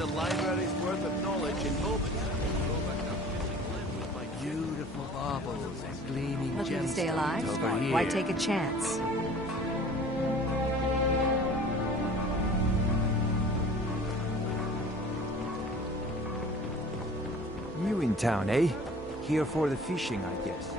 The library's worth of knowledge in moments. Beautiful baubles and gleaming Looking to gemstones stay alive? over here. Why take a chance? New in town, eh? Here for the fishing, I guess.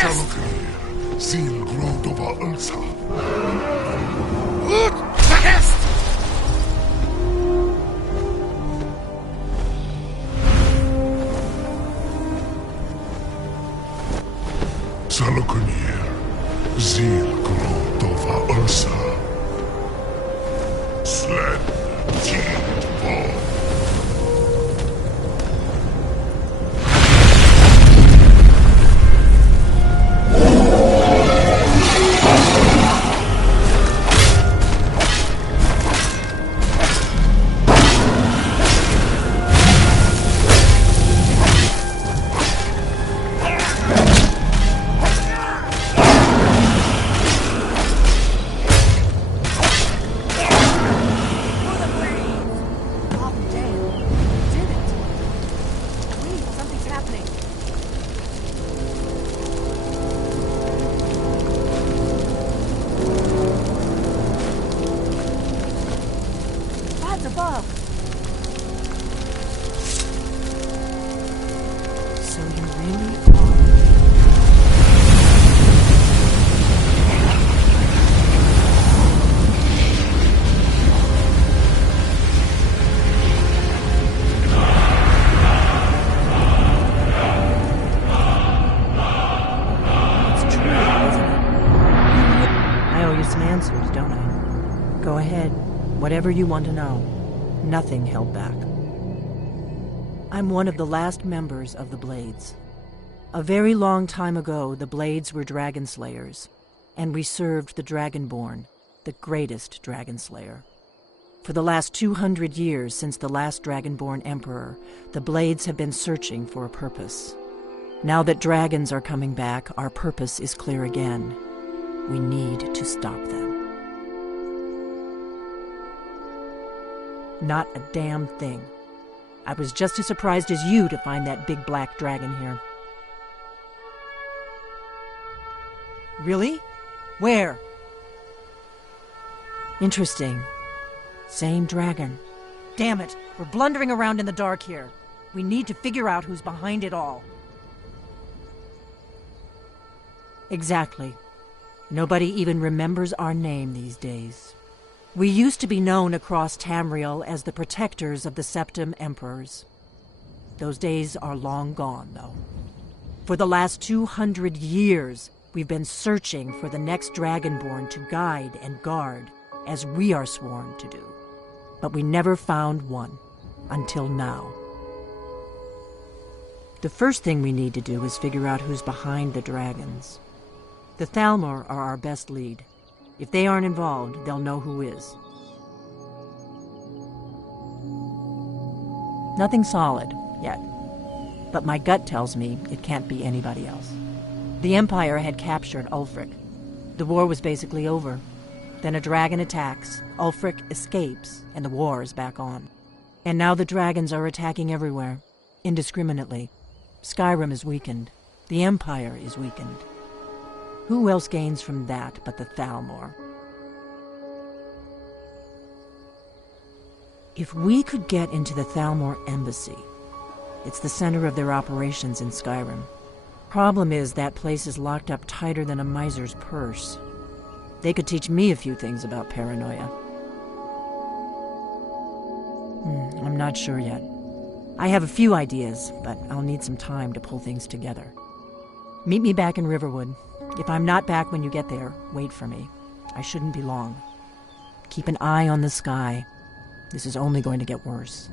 Salokir, Zil Grodova Ulsa. Ut! Vergesst! Salokunir, Zil Grodova Ulsa. Sled, Teed, Ball. Above. So you really are. It's true, isn't it? I owe you some answers, don't I? Go ahead. Whatever you want to know. Nothing held back. I'm one of the last members of the Blades. A very long time ago, the Blades were dragon slayers, and we served the Dragonborn, the greatest dragon slayer. For the last 200 years since the last Dragonborn Emperor, the Blades have been searching for a purpose. Now that dragons are coming back, our purpose is clear again. We need to stop them. Not a damn thing. I was just as surprised as you to find that big black dragon here. Really? Where? Interesting. Same dragon. Damn it, we're blundering around in the dark here. We need to figure out who's behind it all. Exactly. Nobody even remembers our name these days. We used to be known across Tamriel as the protectors of the Septim Emperors. Those days are long gone, though. For the last 200 years, we've been searching for the next Dragonborn to guide and guard, as we are sworn to do. But we never found one, until now. The first thing we need to do is figure out who's behind the dragons. The Thalmor are our best lead. If they aren't involved, they'll know who is. Nothing solid, yet. But my gut tells me it can't be anybody else. The Empire had captured Ulfric. The war was basically over. Then a dragon attacks, Ulfric escapes, and the war is back on. And now the dragons are attacking everywhere, indiscriminately. Skyrim is weakened. The Empire is weakened. Who else gains from that but the Thalmor? If we could get into the Thalmor embassy, it's the center of their operations in Skyrim. Problem is, that place is locked up tighter than a miser's purse. They could teach me a few things about paranoia. I'm not sure yet. I have a few ideas, but I'll need some time to pull things together. Meet me back in Riverwood. If I'm not back when you get there, wait for me. I shouldn't be long. Keep an eye on the sky. This is only going to get worse.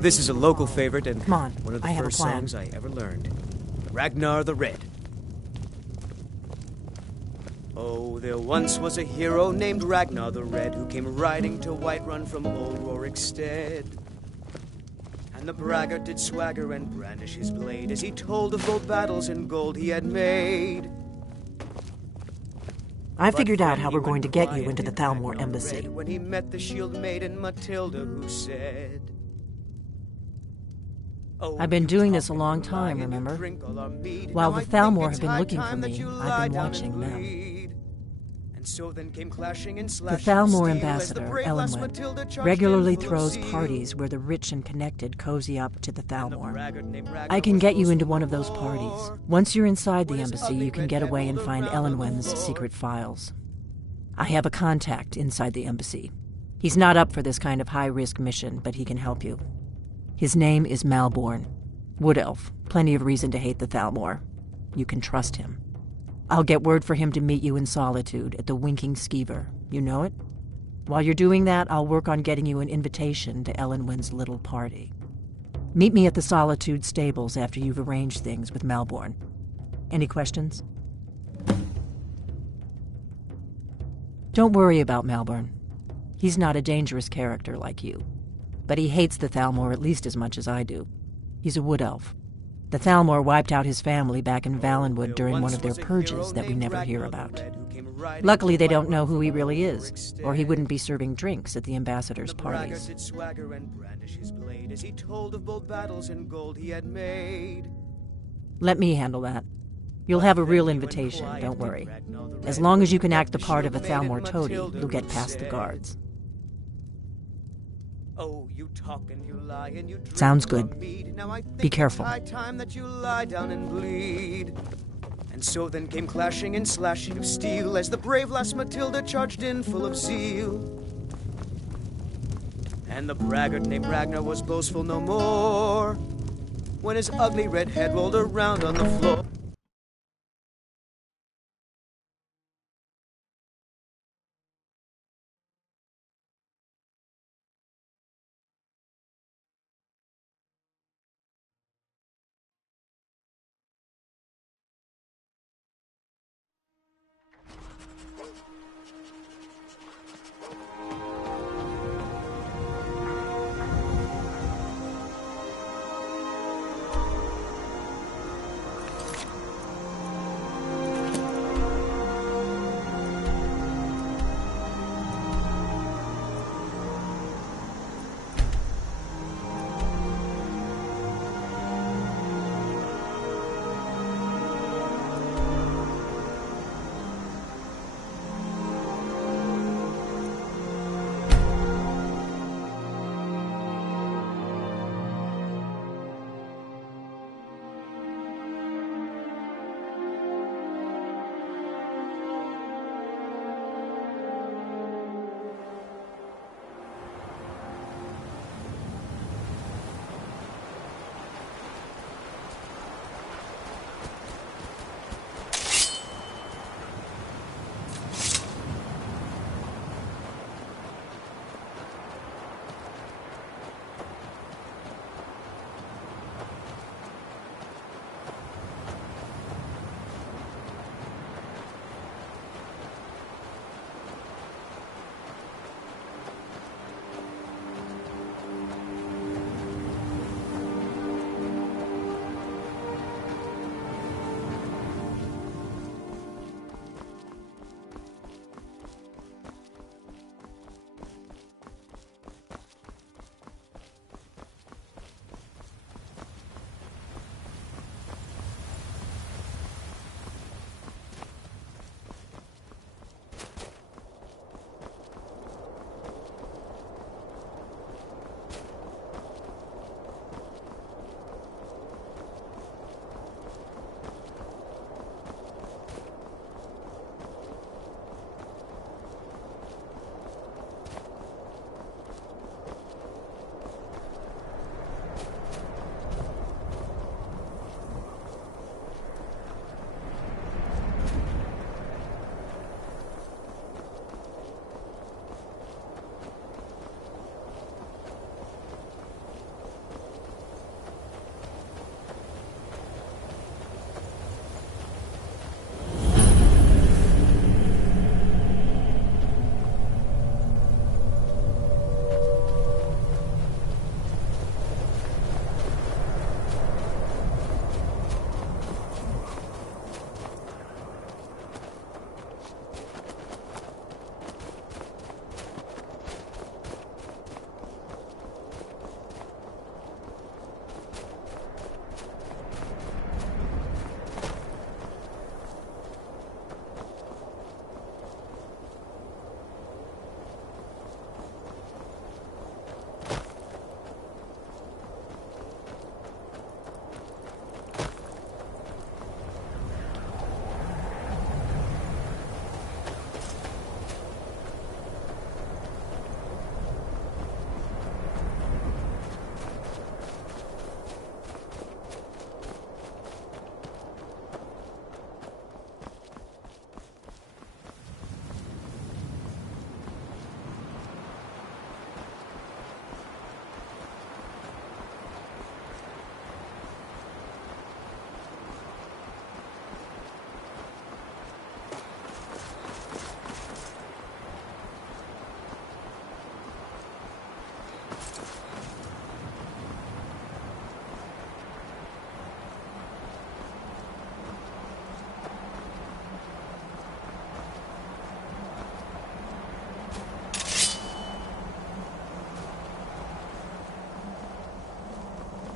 This is a local favorite and Come on, one of the I have a first plan. songs I ever learned. Ragnar the Red. Oh, there once was a hero named Ragnar the Red who came riding to Whiterun from old Rorikstead. And the braggart did swagger and brandish his blade as he told of bold battles and gold he had made. I figured out how we're going to get you into the Thalmor embassy. When he met the shield maiden Matilda, who said, I've been doing this a long time, remember? While the Thalmor have been looking for me, I've been watching them. The Thalmor ambassador, Elenwen, regularly throws parties where the rich and connected cozy up to the Thalmor. I can get you into one of those parties. Once you're inside the embassy, you can get away and find Elenwen's secret files. I have a contact inside the embassy. He's not up for this kind of high-risk mission, but he can help you. His name is Malborn. Wood Elf. Plenty of reason to hate the Thalmor. You can trust him. I'll get word for him to meet you in Solitude at the Winking Skeever. You know it? While you're doing that, I'll work on getting you an invitation to Elenwen's little party. Meet me at the Solitude stables after you've arranged things with Malborn. Any questions? Don't worry about Malborn. He's not a dangerous character like you. But he hates the Thalmor at least as much as I do. He's a wood elf. The Thalmor wiped out his family back in Valenwood during one of their purges that we never hear about. Luckily, they don't know who he really is, or he wouldn't be serving drinks at the ambassador's parties. Let me handle that. You'll have a real invitation, don't worry. As long as you can act the part of a Thalmor toady, you'll get past the guards. Oh, you talk and you lie and you drink. Sounds good. Be careful. Time that you lie down and bleed. And so then came clashing and slashing of steel as the brave lass Matilda charged in full of zeal. And the braggart named Ragnar was boastful no more when his ugly red head rolled around on the floor.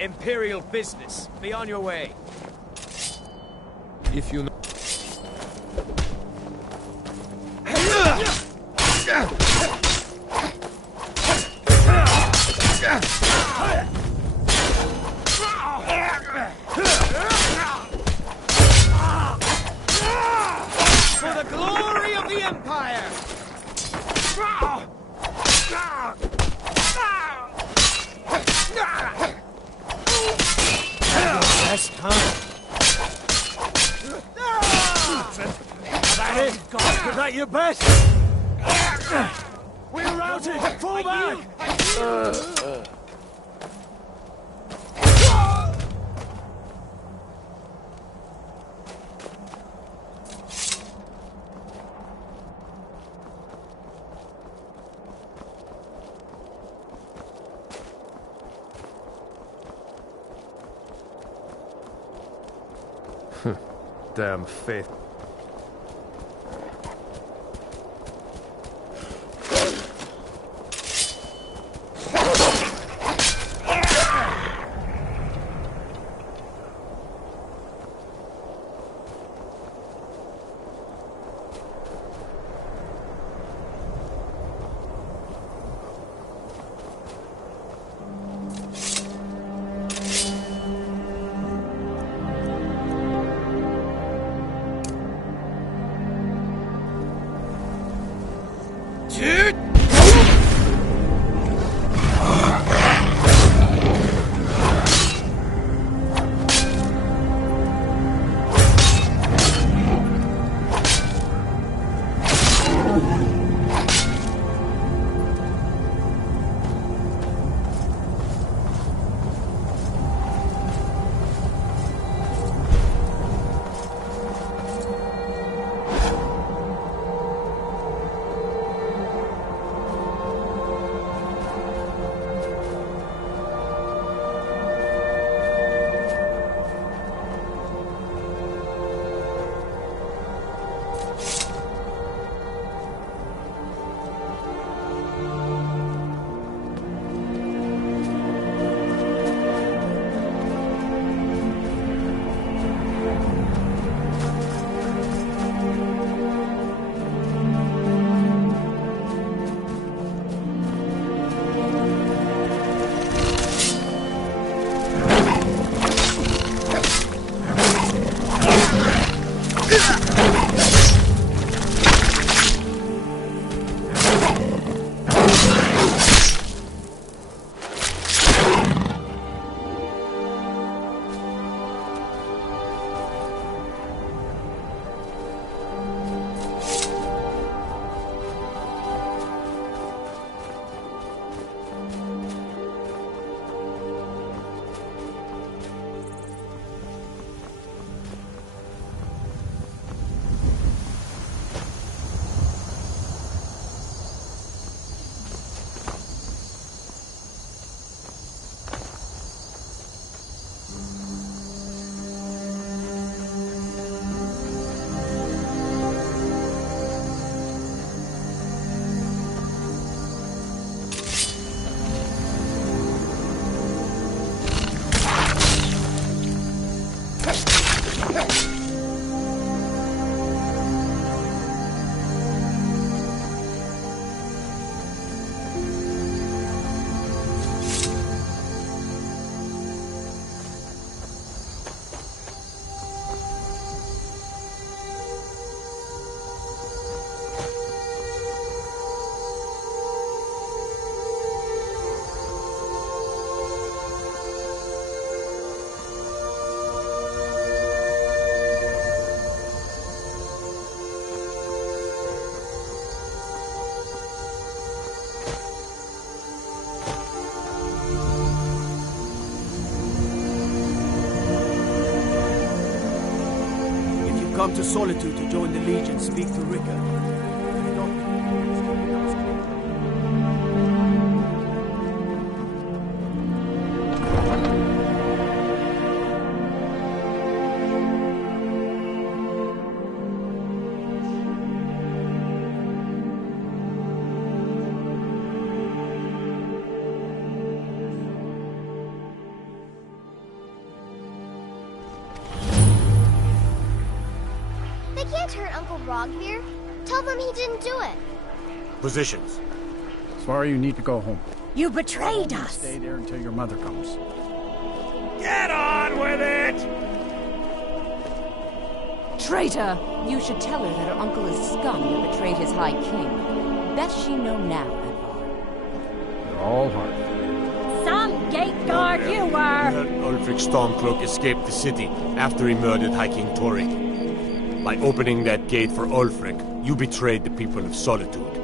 Imperial business. Be on your way. If you know. For the glory of the Empire! Best, huh? That it? Is that your best? We're routed! Fall back! Damn faith. Come to Solitude to join the Legion, speak to Rickard. can't hurt Uncle Rogvir. Tell them he didn't do it. Positions. Svar, you need to go home. You betrayed us! Stay there until your mother comes. Get on with it! Traitor! You should tell her that her uncle is scum that betrayed his High King. Best she know now, Edvard. They're all hard. Some gate guard you were! Ulfric Stormcloak escaped the city after he murdered High King Torrik. By opening that gate for Ulfric, you betrayed the people of Solitude.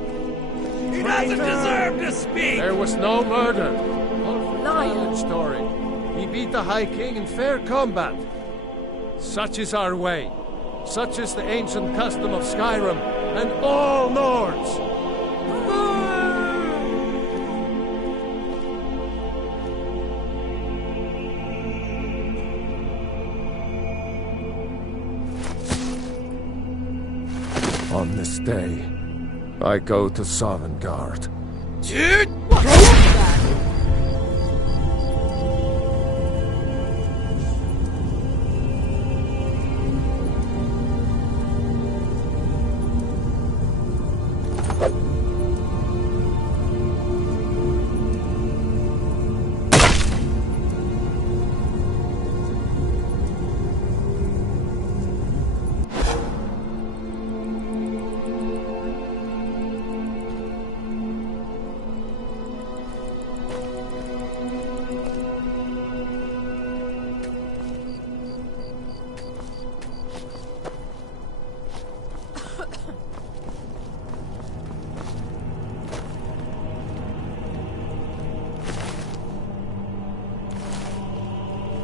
He doesn't deserve to speak! There was no murder. Liar! Story. He beat the High King in fair combat. Such is our way. Such is the ancient custom of Skyrim and all Nords. On this day, I go to Sovngarde. Dude!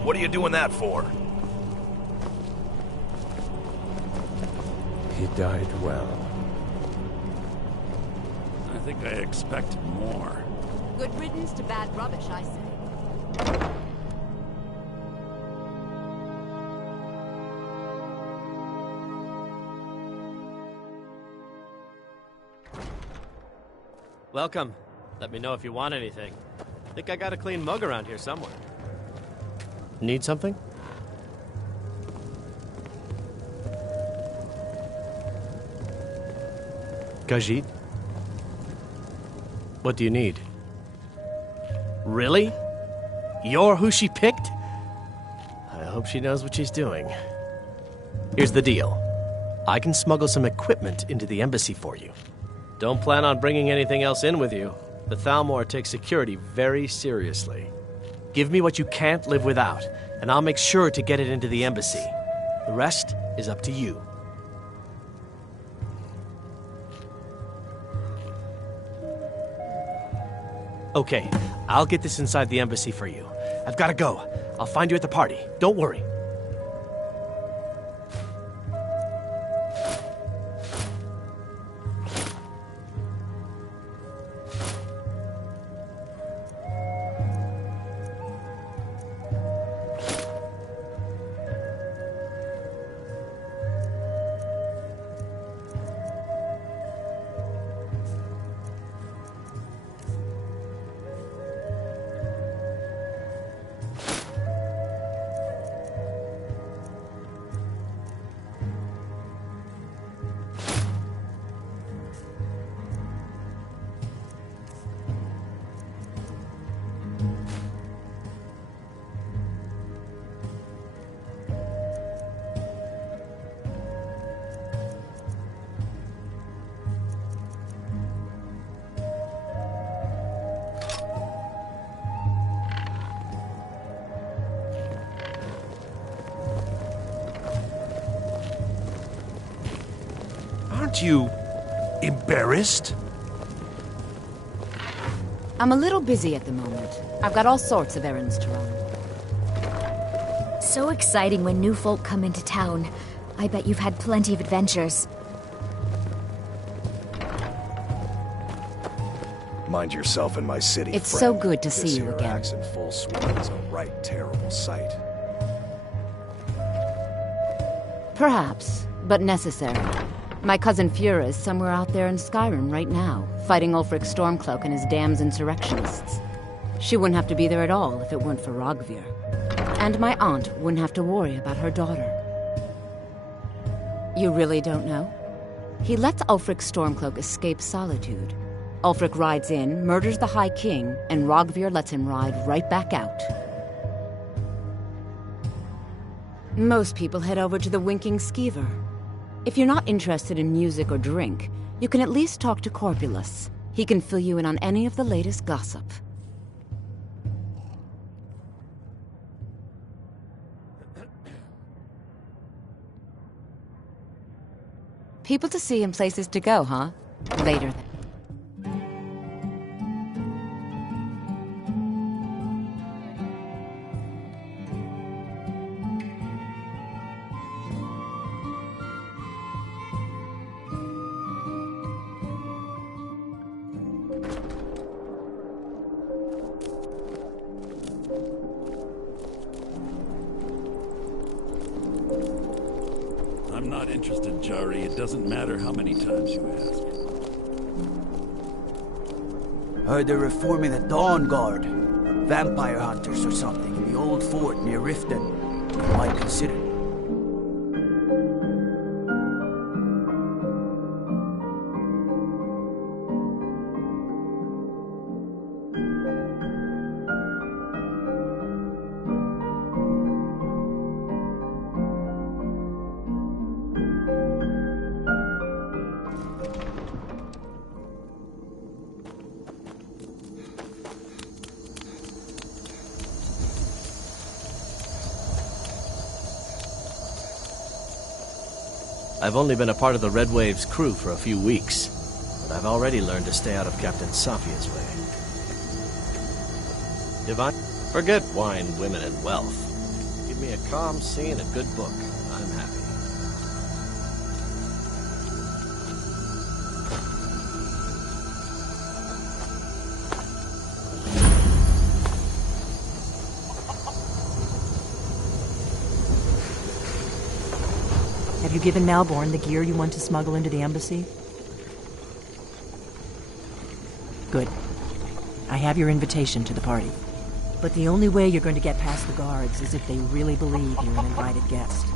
What are you doing that for? He died well. I think I expected more. Good riddance to bad rubbish, I say. Welcome. Let me know if you want anything. Think I got a clean mug around here somewhere. Need something? Khajiit? What do you need? Really? You're who she picked? I hope she knows what she's doing. Here's the deal. I can smuggle some equipment into the embassy for you. Don't plan on bringing anything else in with you. The Thalmor takes security very seriously. Give me what you can't live without, and I'll make sure to get it into the embassy. The rest is up to you. Okay, I'll get this inside the embassy for you. I've got to go. I'll find you at the party. Don't worry. Aren't you embarrassed? I'm a little busy at the moment. I've got all sorts of errands to run. So exciting when new folk come into town. I bet you've had plenty of adventures. Mind yourself in my city, It's friend. so good to see This you here again. axe in full swing is a right terrible sight. Perhaps, but necessary. My cousin Fura is somewhere out there in Skyrim right now, fighting Ulfric Stormcloak and his damned insurrectionists. She wouldn't have to be there at all if it weren't for Rogvir. And my aunt wouldn't have to worry about her daughter. You really don't know? He lets Ulfric Stormcloak escape solitude. Ulfric rides in, murders the High King, and Rogvir lets him ride right back out. Most people head over to the Winking Skeever. If you're not interested in music or drink, you can at least talk to Corpulus. He can fill you in on any of the latest gossip. People to see and places to go, huh? Later then. I'm not interested, Jari. It doesn't matter how many times you ask. Heard they're reforming the Dawn Guard. Vampire hunters or something in the old fort near Riften. Might consider. I've only been a part of the Red Wave's crew for a few weeks, but I've already learned to stay out of Captain Safia's way. Divine, forget wine, women, and wealth. Give me a calm sea and a good book. I'm happy. Have you given Malborn the gear you want to smuggle into the embassy? Good. I have your invitation to the party. But the only way you're going to get past the guards is if they really believe you're an invited guest.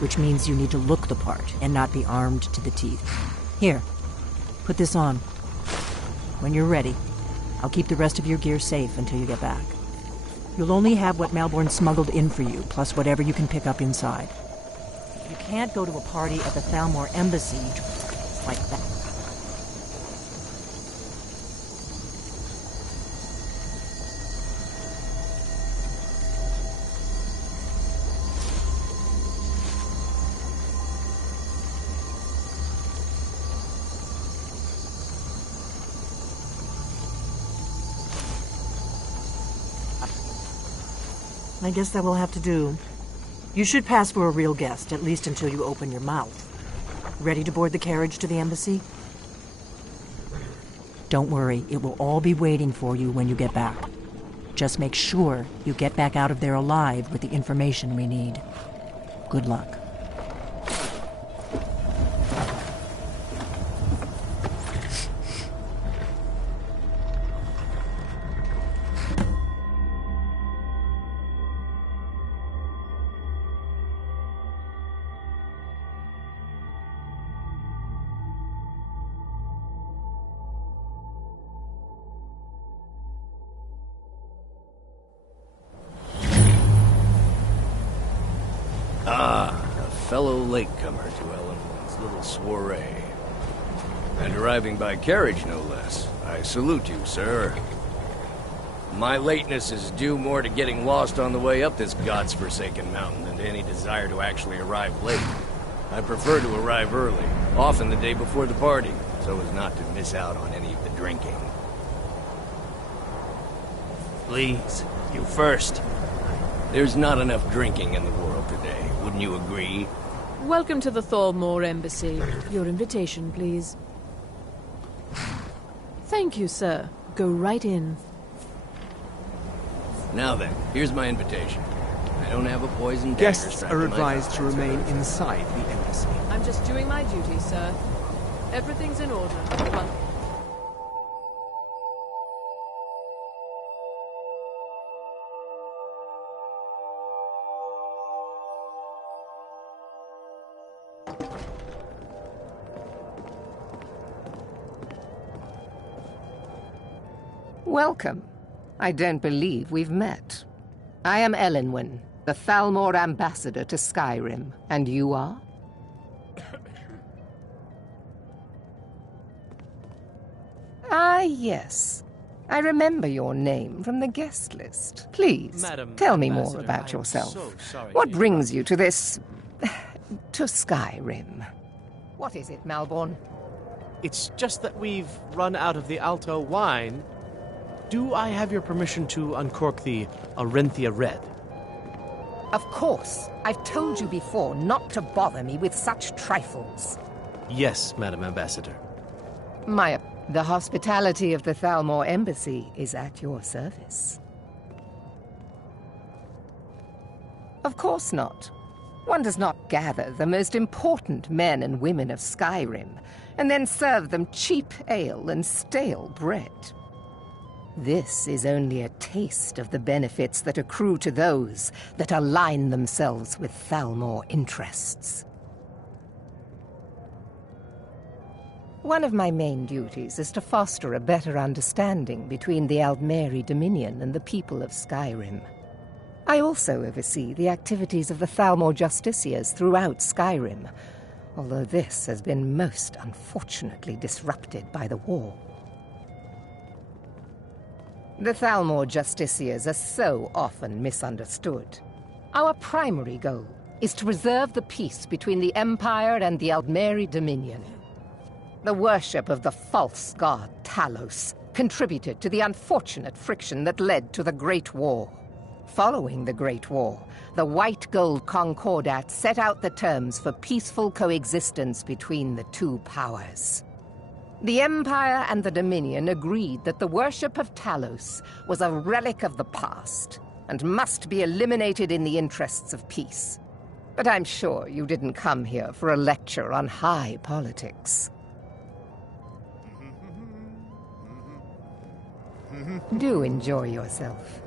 Which means you need to look the part and not be armed to the teeth. Here, put this on. When you're ready, I'll keep the rest of your gear safe until you get back. You'll only have what Malborn smuggled in for you, plus whatever you can pick up inside. You can't go to a party at the Thalmor embassy like that. I guess that will have to do. You should pass for a real guest, at least until you open your mouth. Ready to board the carriage to the embassy? Don't worry, it will all be waiting for you when you get back. Just make sure you get back out of there alive with the information we need. Good luck. A fellow latecomer to Ellenwood's little soiree. And arriving by carriage, no less. I salute you, sir. My lateness is due more to getting lost on the way up this god's-forsaken mountain than to any desire to actually arrive late. I prefer to arrive early, often the day before the party, so as not to miss out on any of the drinking. Please, you first. There's not enough drinking in the world today, wouldn't you agree? Welcome to the Thalmor Embassy. Your invitation, please. Thank you, sir. Go right in. Now then, here's my invitation. I don't have a poison dagger Guests strapped are to my advised thigh. to remain inside the embassy. I'm just doing my duty, sir. Everything's in order. Welcome. I don't believe we've met. I am Elenwen, the Thalmor ambassador to Skyrim. And you are? Ah, yes. I remember your name from the guest list. Please, Madam tell me Ambassador, more about I am yourself. so sorry What to brings you to this... to Skyrim? What is it, Malborn? It's just that we've run out of the Alto wine. Do I have your permission to uncork the Arenthia Red? Of course. I've told you before not to bother me with such trifles. Yes, Madam Ambassador. The hospitality of the Thalmor Embassy is at your service. Of course not. One does not gather the most important men and women of Skyrim and then serve them cheap ale and stale bread. This is only a taste of the benefits that accrue to those that align themselves with Thalmor interests. One of my main duties is to foster a better understanding between the Aldmeri Dominion and the people of Skyrim. I also oversee the activities of the Thalmor Justiciars throughout Skyrim, although this has been most unfortunately disrupted by the war. The Thalmor Justiciars are so often misunderstood. Our primary goal is to preserve the peace between the Empire and the Aldmeri Dominion. The worship of the false god Talos contributed to the unfortunate friction that led to the Great War. Following the Great War, the White Gold Concordat set out the terms for peaceful coexistence between the two powers. The Empire and the Dominion agreed that the worship of Talos was a relic of the past and must be eliminated in the interests of peace. But I'm sure you didn't come here for a lecture on high politics. Do enjoy yourself.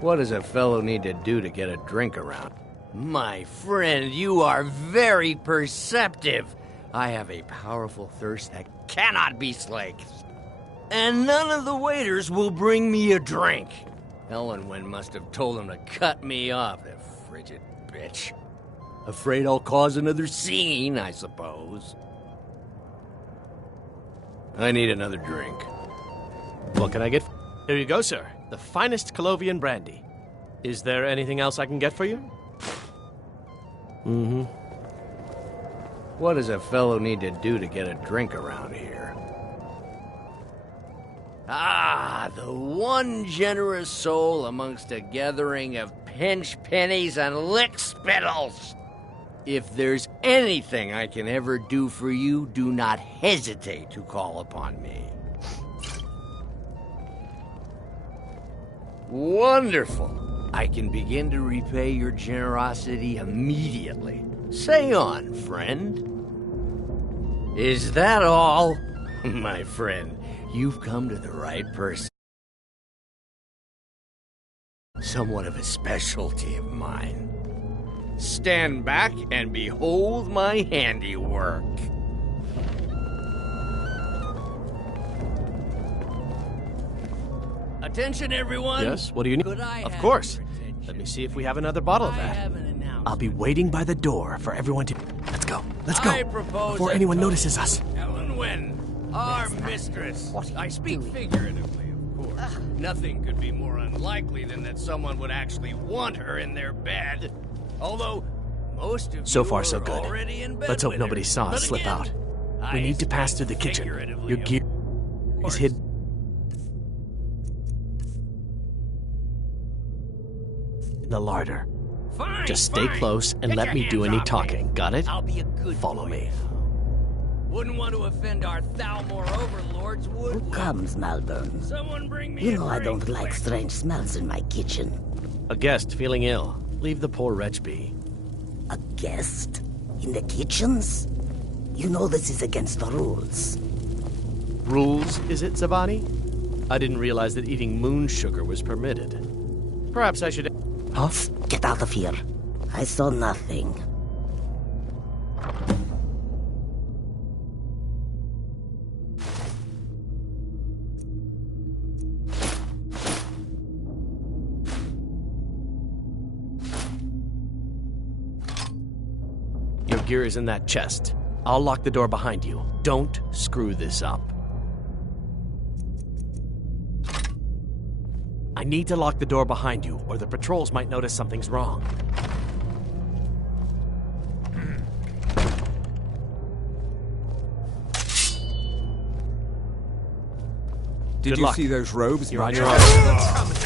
What does a fellow need to do to get a drink around? My friend, you are very perceptive. I have a powerful thirst that cannot be slaked. And none of the waiters will bring me a drink. Elenwen must have told them to cut me off, the frigid bitch. Afraid I'll cause another scene, I suppose. I need another drink. What can I get? Here you go, sir. The finest Colovian brandy. Is there anything else I can get for you? Mm-hmm. What does a fellow need to do to get a drink around here? Ah, the one generous soul amongst a gathering of pinch pennies and lick spittles. If there's anything I can ever do for you, do not hesitate to call upon me. Wonderful. I can begin to repay your generosity immediately. Say on, friend. Is that all? My friend, you've come to the right person. Somewhat of a specialty of mine. Stand back and behold my handiwork. Attention, everyone! Yes, what do you need? Of course. Let me see if we have another bottle of that. I'll be waiting by the door for everyone to... Let's go. Let's go. Before anyone notices us. Elenwen, our mistress. I speak figuratively, of course. Nothing could be more unlikely than that someone would actually want her in their bed. Although, most of So you far, so are good. already in bed Let's hope with nobody her. saw But us slip again, out. I We need to pass through the speak kitchen. figuratively, Your of gear is hidden in the larder. Fine, Just stay fine. close and Get let your me do hands any off talking. me. Got it? I'll be a good Follow boy. me. Wouldn't want to offend our Thalmor overlords, would Who we? comes, Malborn? Someone bring me You a know I drink, don't like quick. strange smells in my kitchen. A guest feeling ill. Leave the poor wretch be. A guest? In the kitchens? You know this is against the rules. Rules, is it, Zabani? I didn't realize that eating moon sugar was permitted. Perhaps I should... Huh? Get out of here. I saw nothing. gear is in that chest. I'll lock the door behind you. Don't screw this up. I need to lock the door behind you, or the patrols might notice something's wrong. Did Good you luck. see those robes? You're on your own.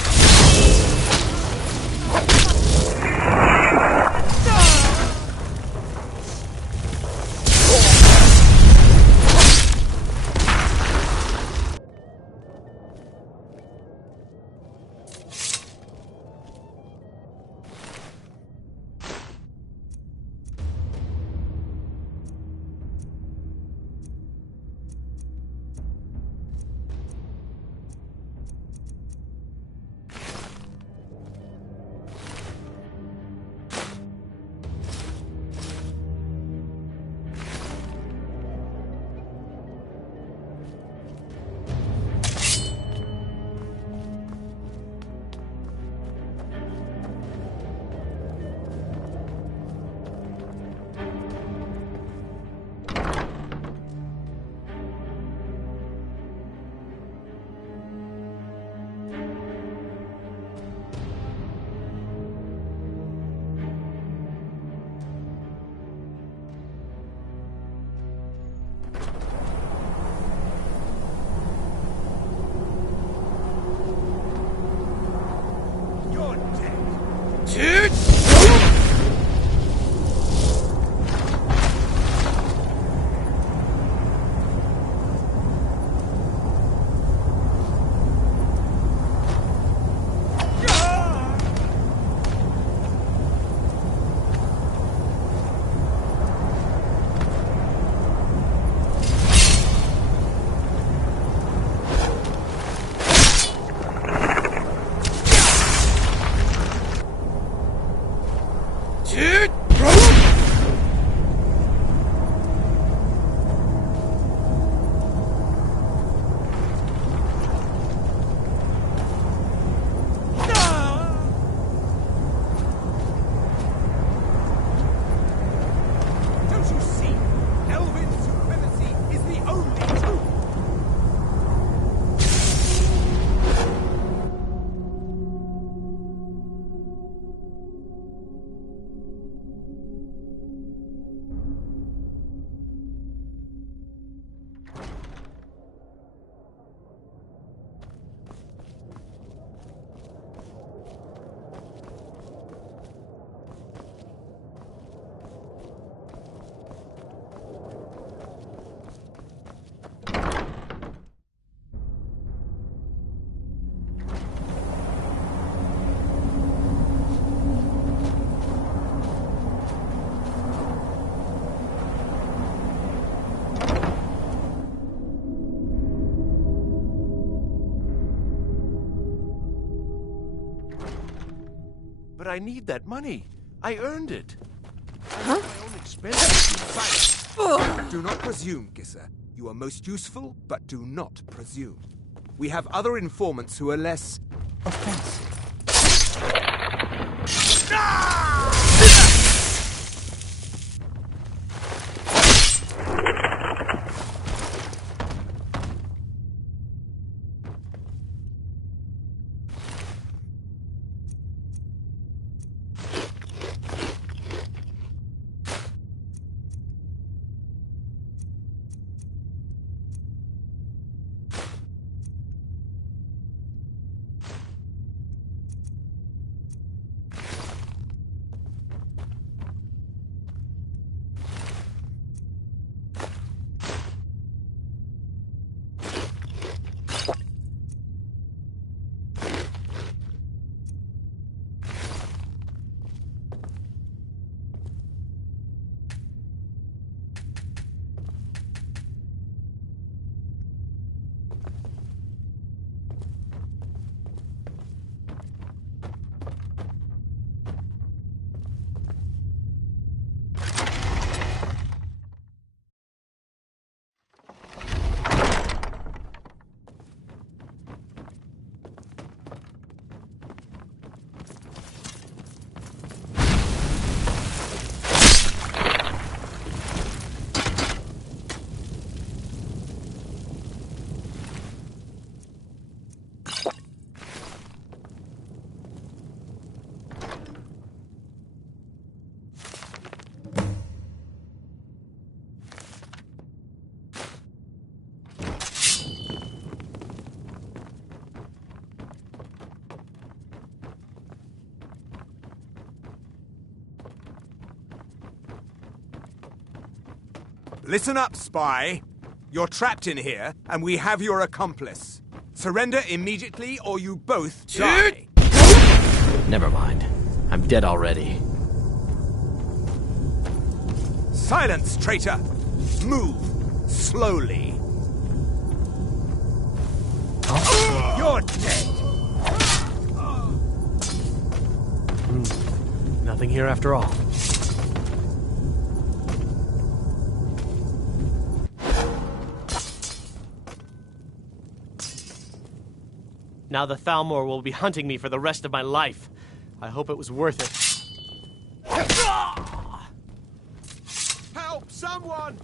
But I need that money. I earned it. Huh? My own expenses. Do not presume, Gisser. You are most useful, but do not presume. We have other informants who are less offensive. Listen up, spy. You're trapped in here, and we have your accomplice. Surrender immediately, or you both die. Never mind. I'm dead already. Silence, traitor! Move slowly. You're dead! Nothing here after all. Now the Thalmor will be hunting me for the rest of my life. I hope it was worth it. Help, someone!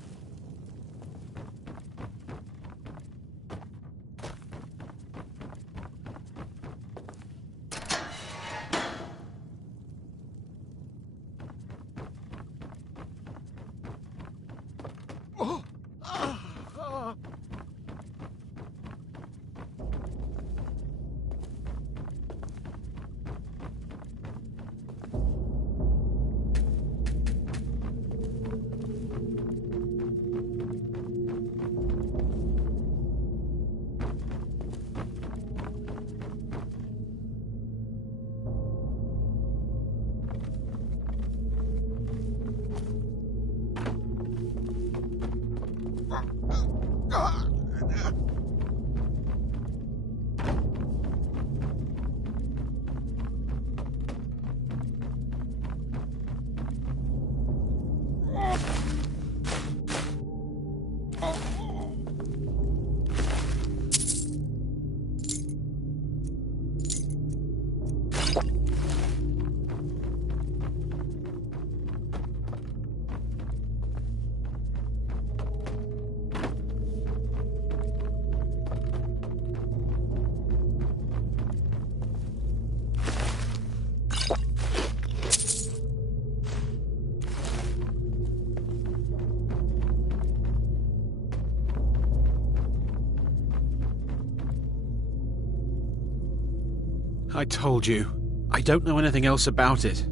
I told you. I don't know anything else about it.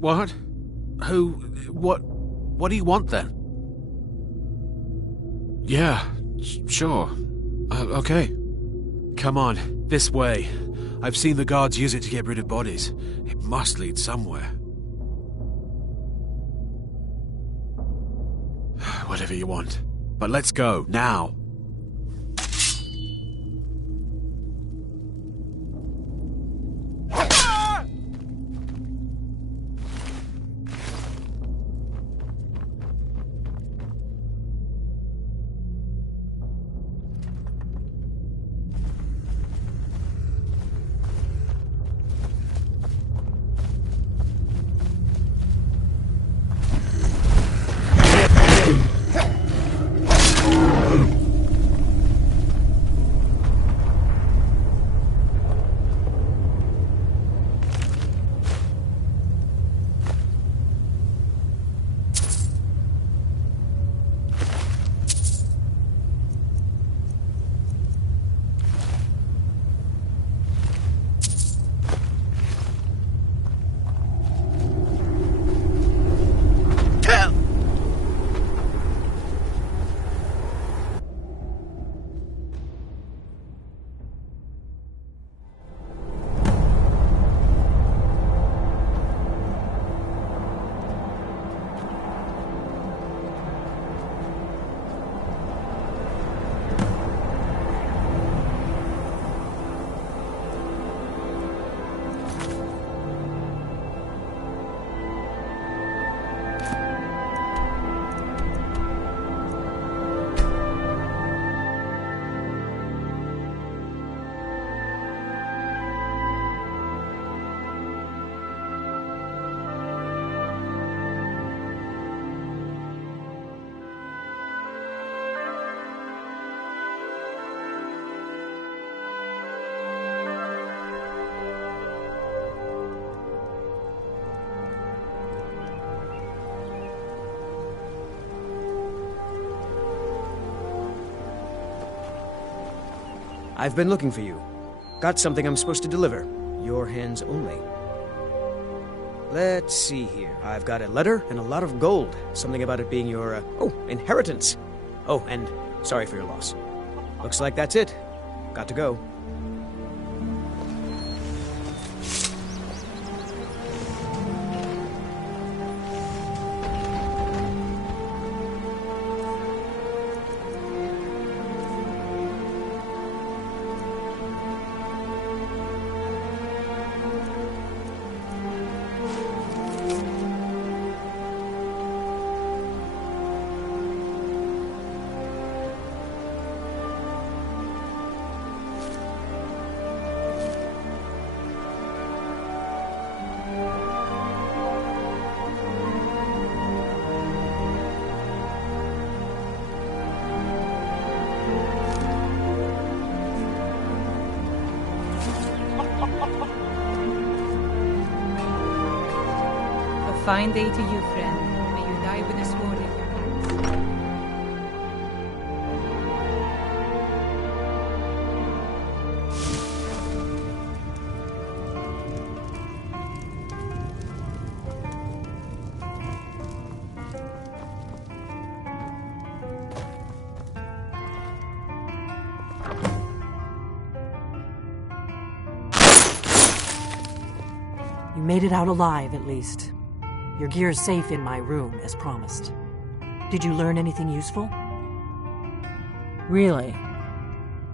What? Who? What do you want then? Yeah, sure. Okay. Come on, this way. I've seen the guards use it to get rid of bodies. It must lead somewhere. Whatever you want. But let's go, now. I've been looking for you. Got something I'm supposed to deliver. Your hands only. Let's see here. I've got a letter and a lot of gold. Something about it being your, inheritance. Oh, and sorry for your loss. Looks like that's it. Got to go. Fine day to you, friend. May you die with a sword in your hands. You made it out alive, at least. Your gear's safe in my room, as promised. Did you learn anything useful? Really?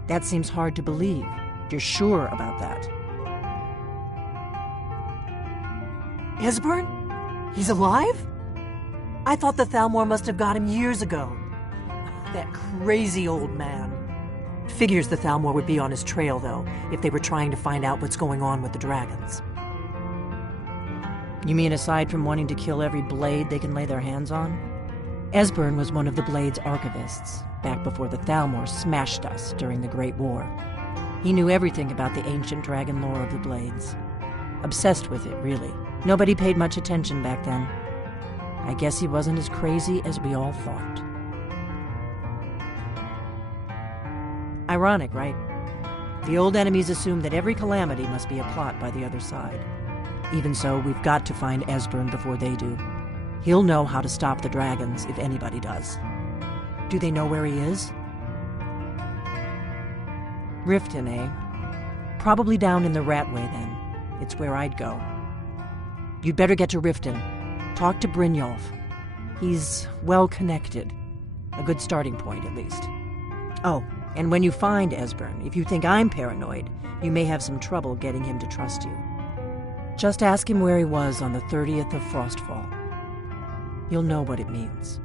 That seems hard to believe. You're sure about that? Esbern? He's alive? I thought the Thalmor must have got him years ago. That crazy old man. Figures the Thalmor would be on his trail, though, if they were trying to find out what's going on with the dragons. You mean aside from wanting to kill every blade they can lay their hands on? Esbern was one of the Blade's archivists, back before the Thalmor smashed us during the Great War. He knew everything about the ancient dragon lore of the Blades. Obsessed with it, really. Nobody paid much attention back then. I guess he wasn't as crazy as we all thought. Ironic, right? The old enemies assumed that every calamity must be a plot by the other side. Even so, we've got to find Esbern before they do. He'll know how to stop the dragons, if anybody does. Do they know where he is? Riften, eh? Probably down in the Ratway, then. It's where I'd go. You'd better get to Riften. Talk to Brynjolf. He's well-connected. A good starting point, at least. Oh, and when you find Esbern, if you think I'm paranoid, you may have some trouble getting him to trust you. Just ask him where he was on the 30th of Frostfall. You'll know what it means.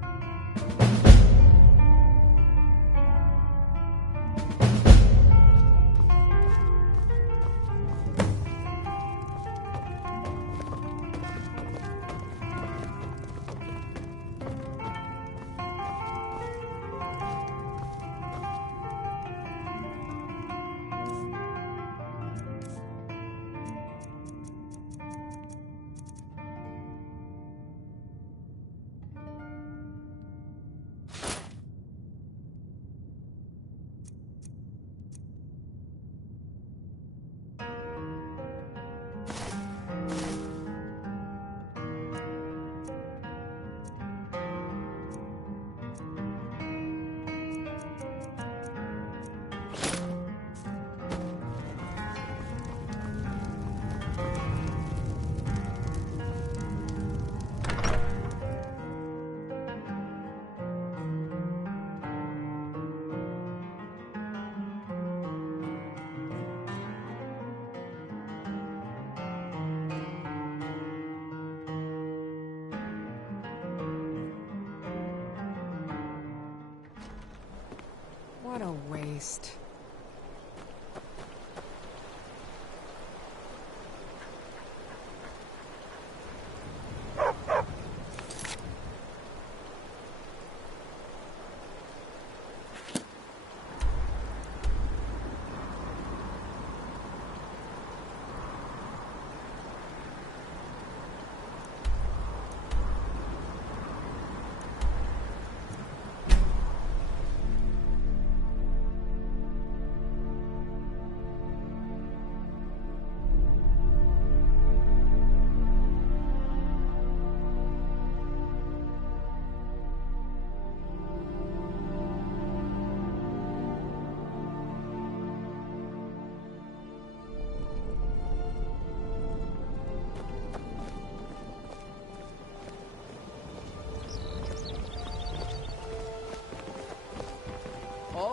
What a waste.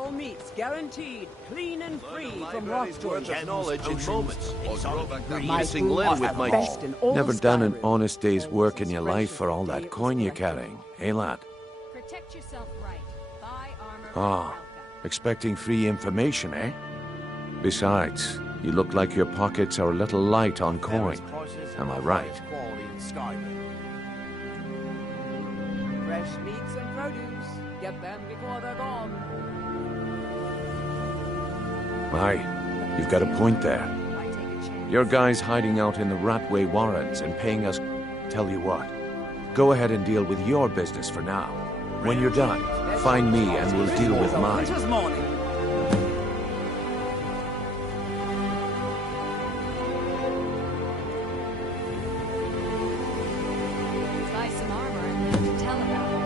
All meats guaranteed, clean and free from Library's rock worth of knowledge in moments. Or grow back that My missing food limb is with the my... best in all Never done an Skyrim. honest day's work in your life for all that coin you're carrying, eh, lad? Protect yourself right. Buy armor. Ah, expecting free information, eh? Besides, you look like your pockets are a little light on coin. Am I right? Quality in Skyrim. Fresh meats and produce. Get them before they're gone. Aye, you've got a point there. Your guys hiding out in the Ratway Warrens and paying us... Tell you what, go ahead and deal with your business for now. When you're done, find me and we'll deal with mine. Winter's morning. Buy some armor and then tell about it.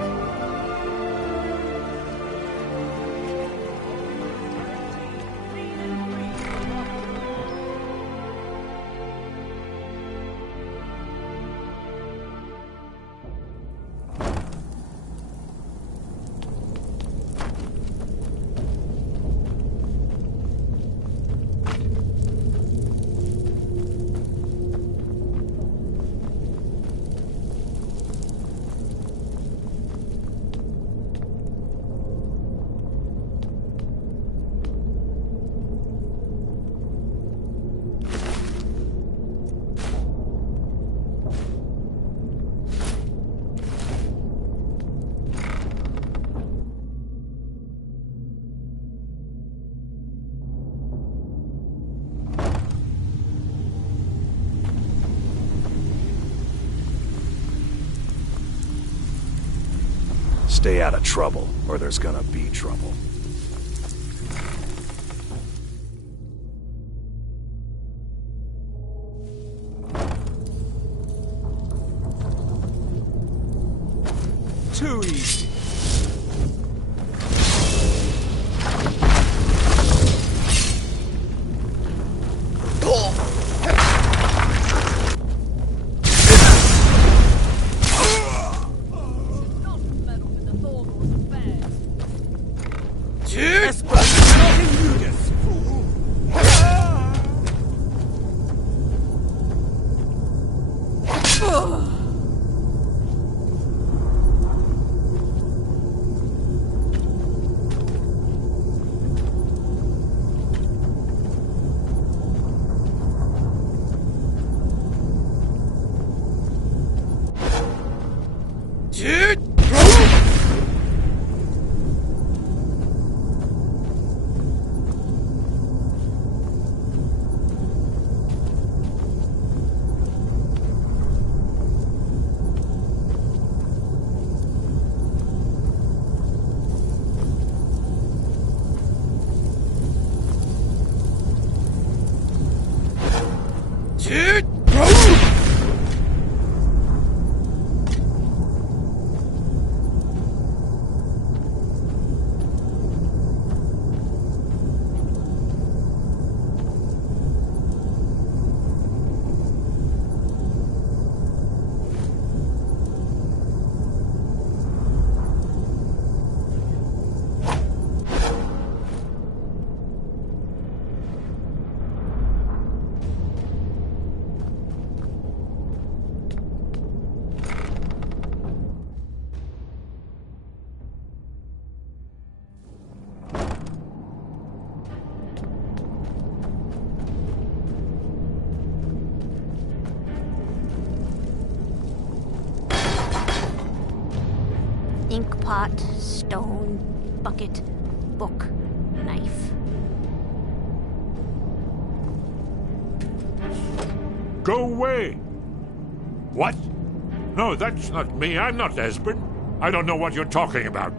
Stay out of trouble, or there's gonna be trouble. Too easy. Inkpot, stone, bucket, book, knife. Go away! What? No, that's not me. I'm not Esbern. I don't know what you're talking about.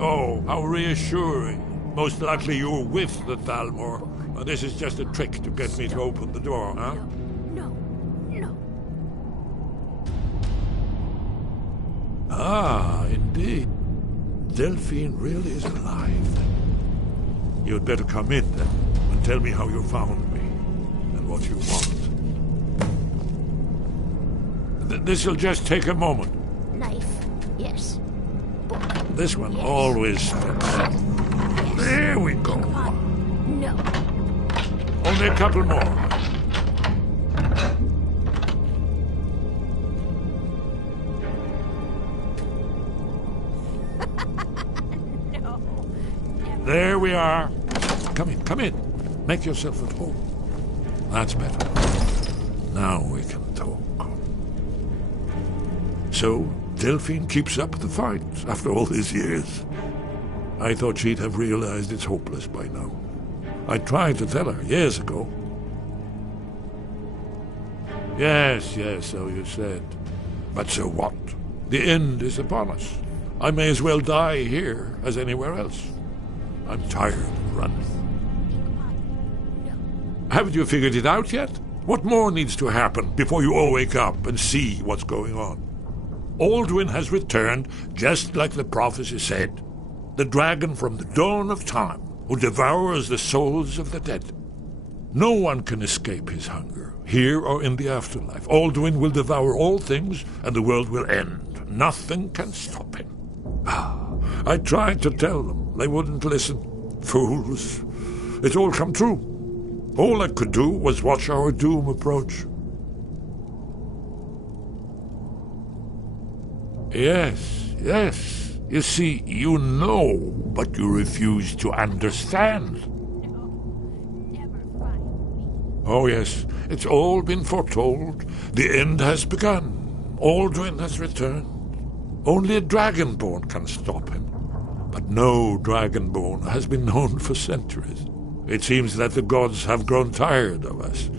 Oh, how reassuring. Most likely you're with the Thalmor. This is just a trick to get me to open the door, huh? No. Ah, indeed. Delphine really is alive. You'd better come in, then, and tell me how you found me, and what you want. This'll just take a moment. Knife, yes. Book. This one always steps. There we go. No. Only a couple more. There we are. Come in, come in. Make yourself at home. That's better. Now we can talk. So, Delphine keeps up the fight after all these years. I thought she'd have realized it's hopeless by now. I tried to tell her years ago. Yes, so you said. But so what? The end is upon us. I may as well die here as anywhere else. I'm tired of running. Haven't you figured it out yet? What more needs to happen before you all wake up and see what's going on? Aldwin has returned just like the prophecy said. The dragon from the dawn of time who devours the souls of the dead. No one can escape his hunger, here or in the afterlife. Aldwin will devour all things and the world will end. Nothing can stop him. I tried to tell them. They wouldn't listen. Fools. It's all come true. All I could do was watch our doom approach. Yes. You see, you know, but you refuse to understand. Oh, yes, it's all been foretold. The end has begun. Aldwin has returned. Only a dragonborn can stop him. But no dragonborn has been known for centuries. It seems that the gods have grown tired of us.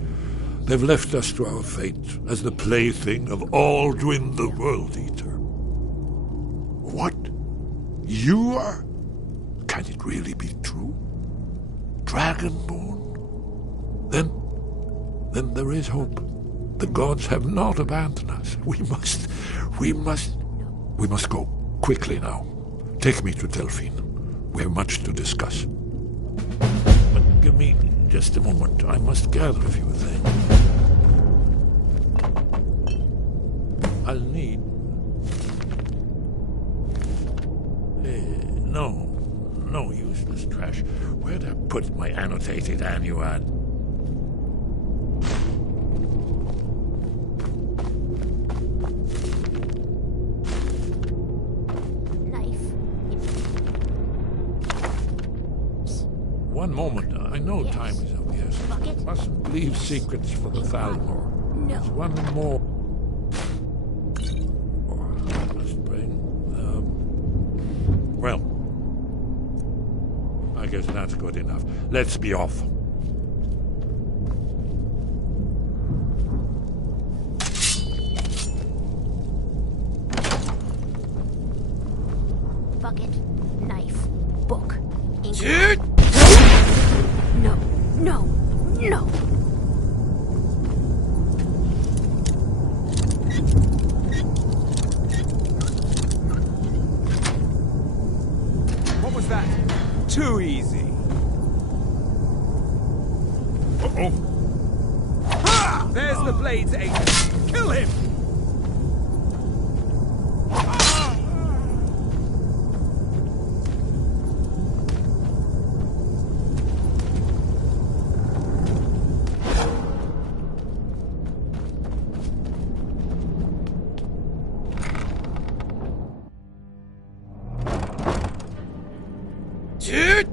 They've left us to our fate as the plaything of Aldwin the World Eater. What? You are? Can it really be true? Dragonborn? Then there is hope. The gods have not abandoned us. We must go quickly now. Take me to Delphine. We have much to discuss. But give me just a moment. I must gather a few things. I'll need... No useless trash. Where'd I put my annotated annuad? One moment. I know time is of the essence. Mustn't leave secrets for the Thalmor. No. There's one more. I must bring. Well, I guess that's good enough. Let's be off. Bucket, knife, book, ink. Dude! No. What was that? Too easy. Uh-oh. There's the blade's agent. Kill him! Dude!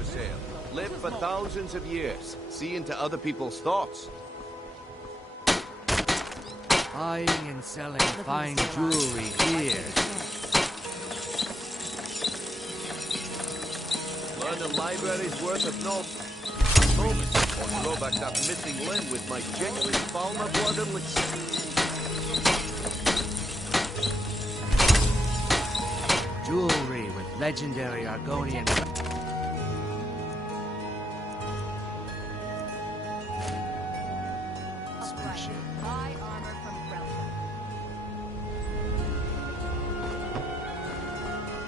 for sale. Live for thousands of years. See into other people's thoughts. Buying and selling fine jewelry here. Learn the library's worth of knowledge. Moment, or throw back that missing limb with my genuine Falmer blood elixir. Jewelry with legendary Argonian. Buy armor from Relka.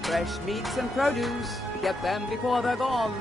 Fresh meats and produce. Get them before they're gone.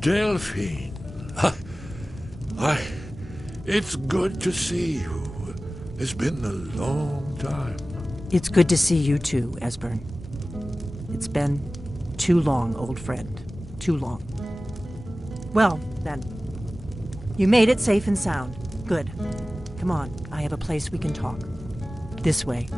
Delphine. It's good to see you. It's been a long time. It's good to see you too, Esbern. It's been too long, old friend. Too long. Well, then. You made it safe and sound. Good. Come on, I have a place we can talk. This way.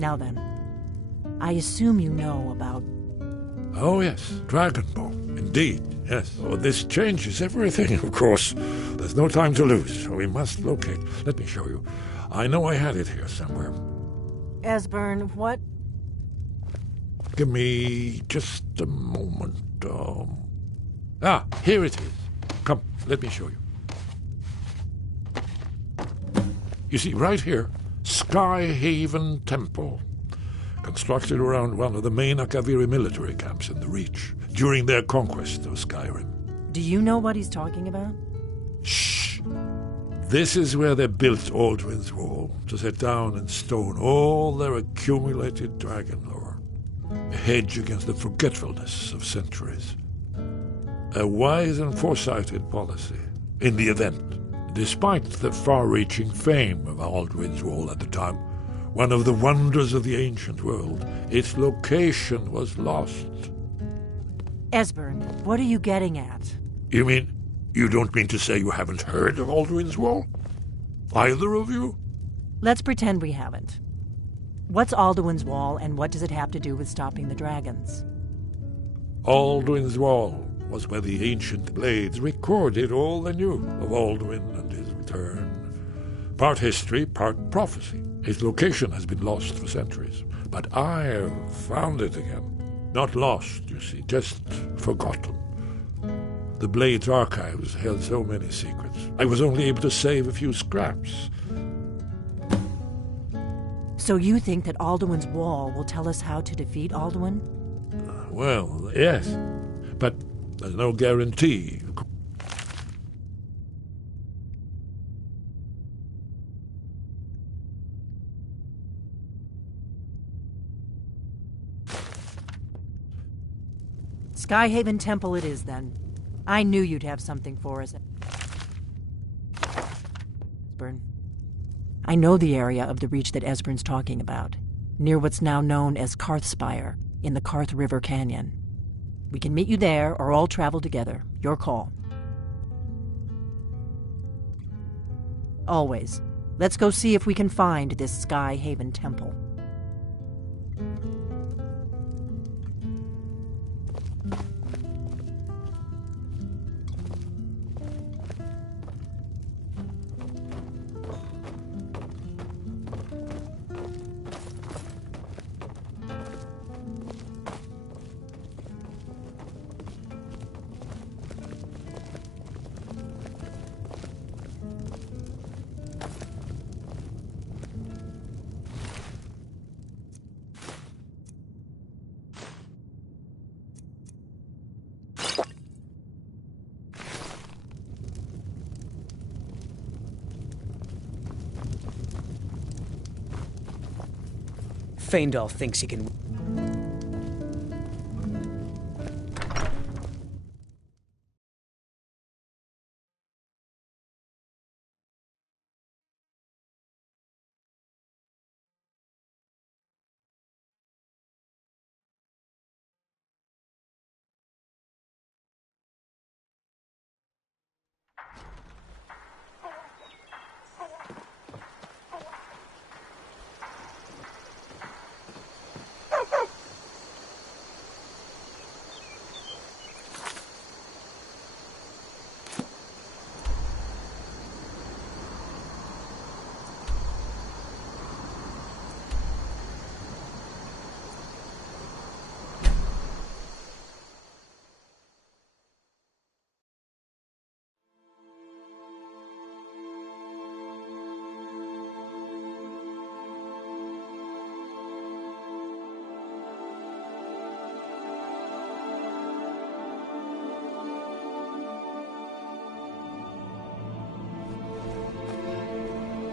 Now then, I assume you know about... Oh, yes, Dragonborn. Indeed, yes. Oh, this changes everything, of course. There's no time to lose. We must locate. Let me show you. I know I had it here somewhere. Esbern, what? Give me just a moment. Here it is. Come, let me show you. You see, right here, Skyhaven Temple, constructed around one of the main Akaviri military camps in the Reach during their conquest of Skyrim. Do you know what he's talking about? Shh! This is where they built Alduin's Wall, to set down in stone all their accumulated dragon lore. A hedge against the forgetfulness of centuries. A wise and foresighted policy in the event. Despite the far-reaching fame of Alduin's Wall at the time, one of the wonders of the ancient world, its location was lost. Esbern, what are you getting at? You don't mean to say you haven't heard of Alduin's Wall? Either of you? Let's pretend we haven't. What's Alduin's Wall, and what does it have to do with stopping the dragons? Alduin's Wall was where the ancient blades recorded all they knew of Alduin and his return. Part history, part prophecy. His location has been lost for centuries, but I have found it again. Not lost, you see, just forgotten. The Blade's archives held so many secrets. I was only able to save a few scraps. So you think that Alduin's Wall will tell us how to defeat Alduin? Well, yes, but there's no guarantee. Skyhaven Temple it is, then. I knew you'd have something for us. Esbern. I know the area of the reach that Esbern's talking about, near what's now known as Karthspire, in the Karth River Canyon. We can meet you there, or all travel together. Your call. Always. Let's go see if we can find this Skyhaven Temple. Feindal thinks he can...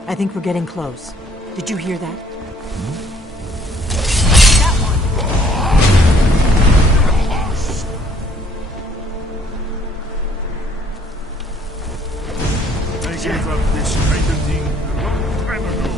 I think we're getting close. Did you hear that? I gave up this kind of thing a long time ago.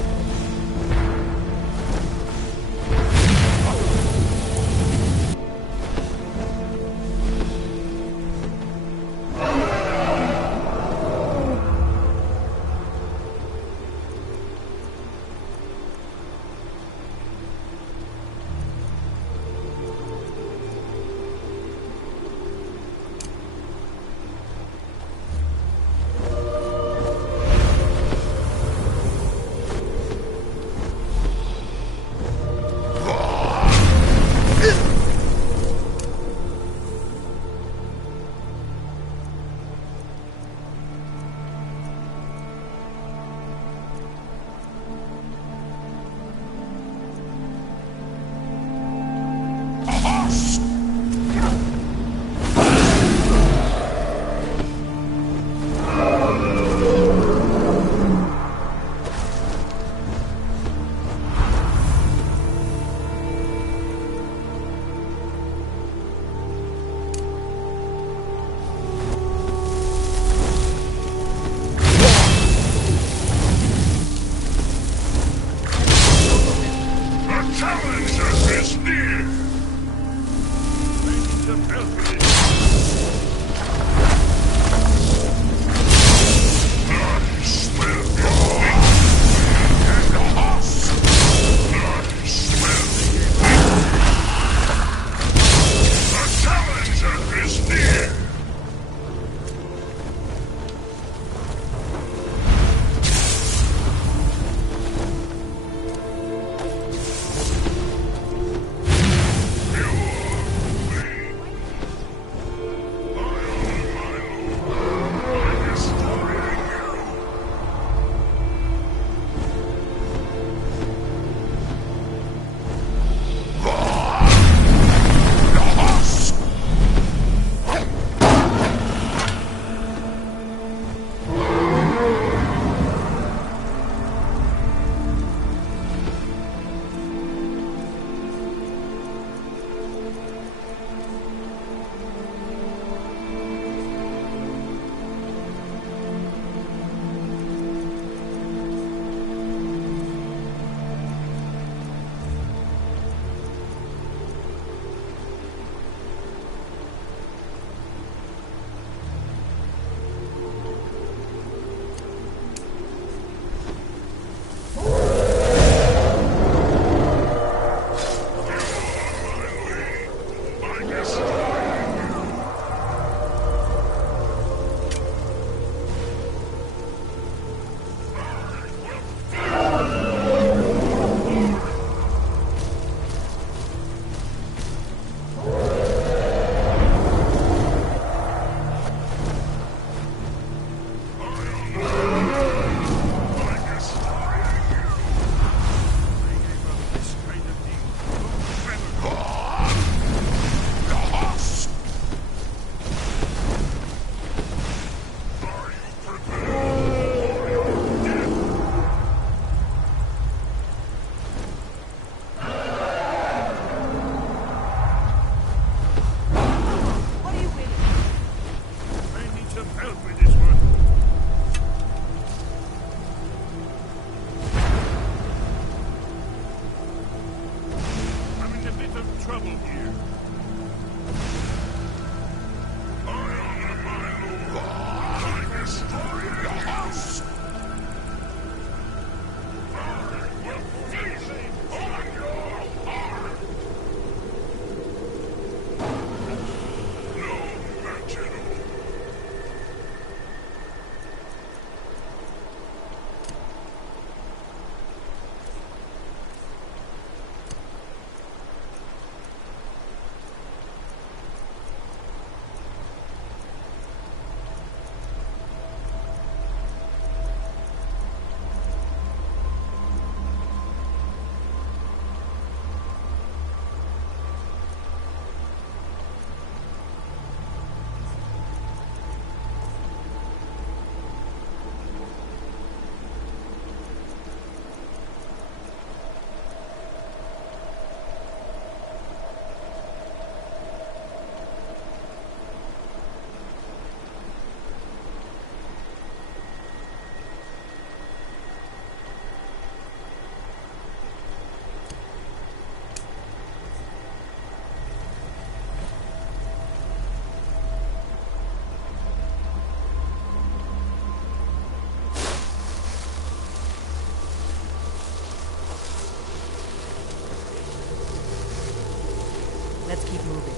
Let's keep moving.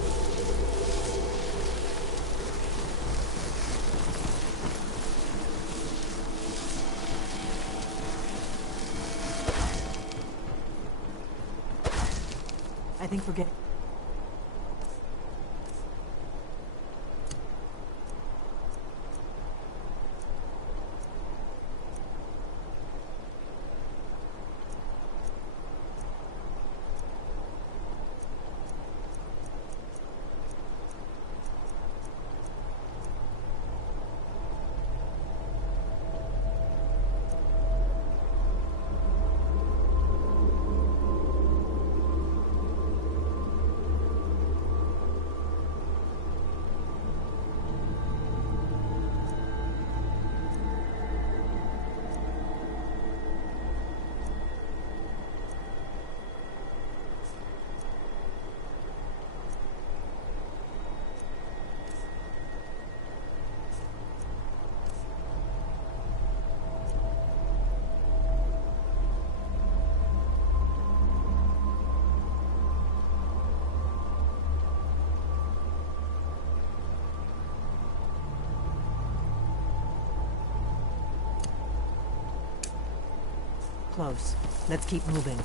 I think we're getting... Close. Let's keep moving.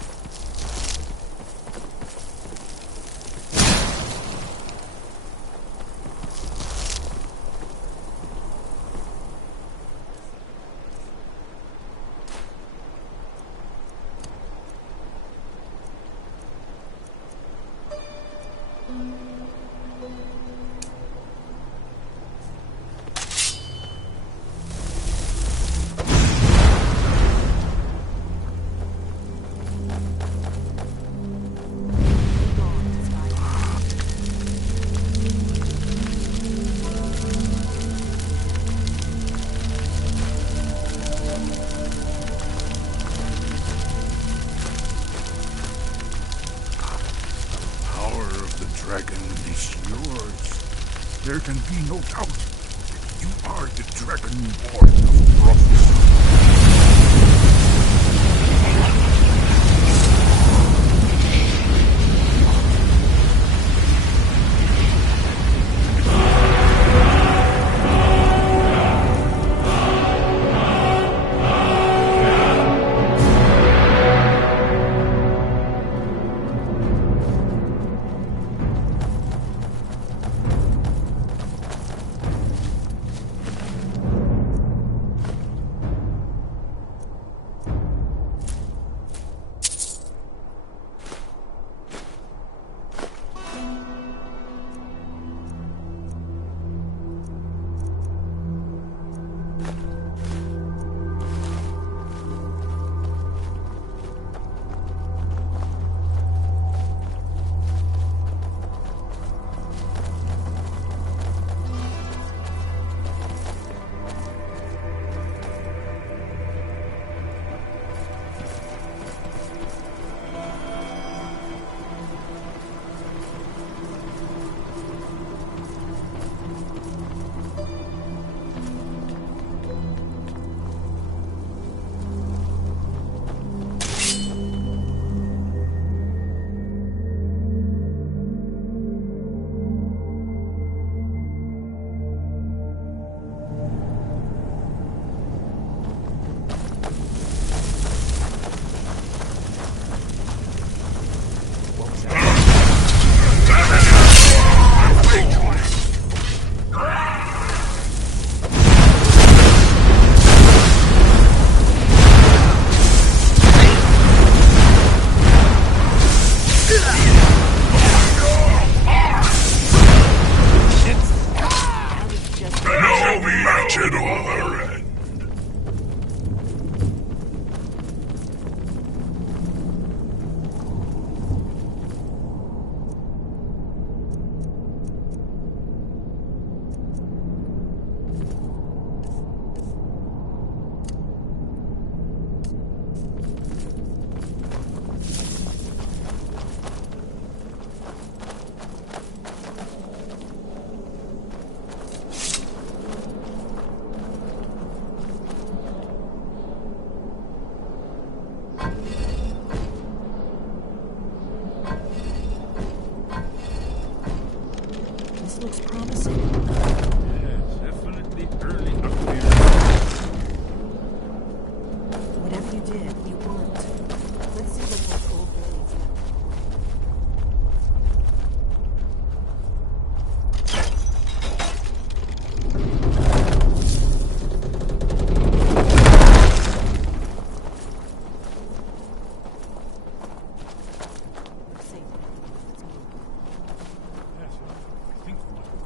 There can be no doubt that you are the Dragonborn of prophecy.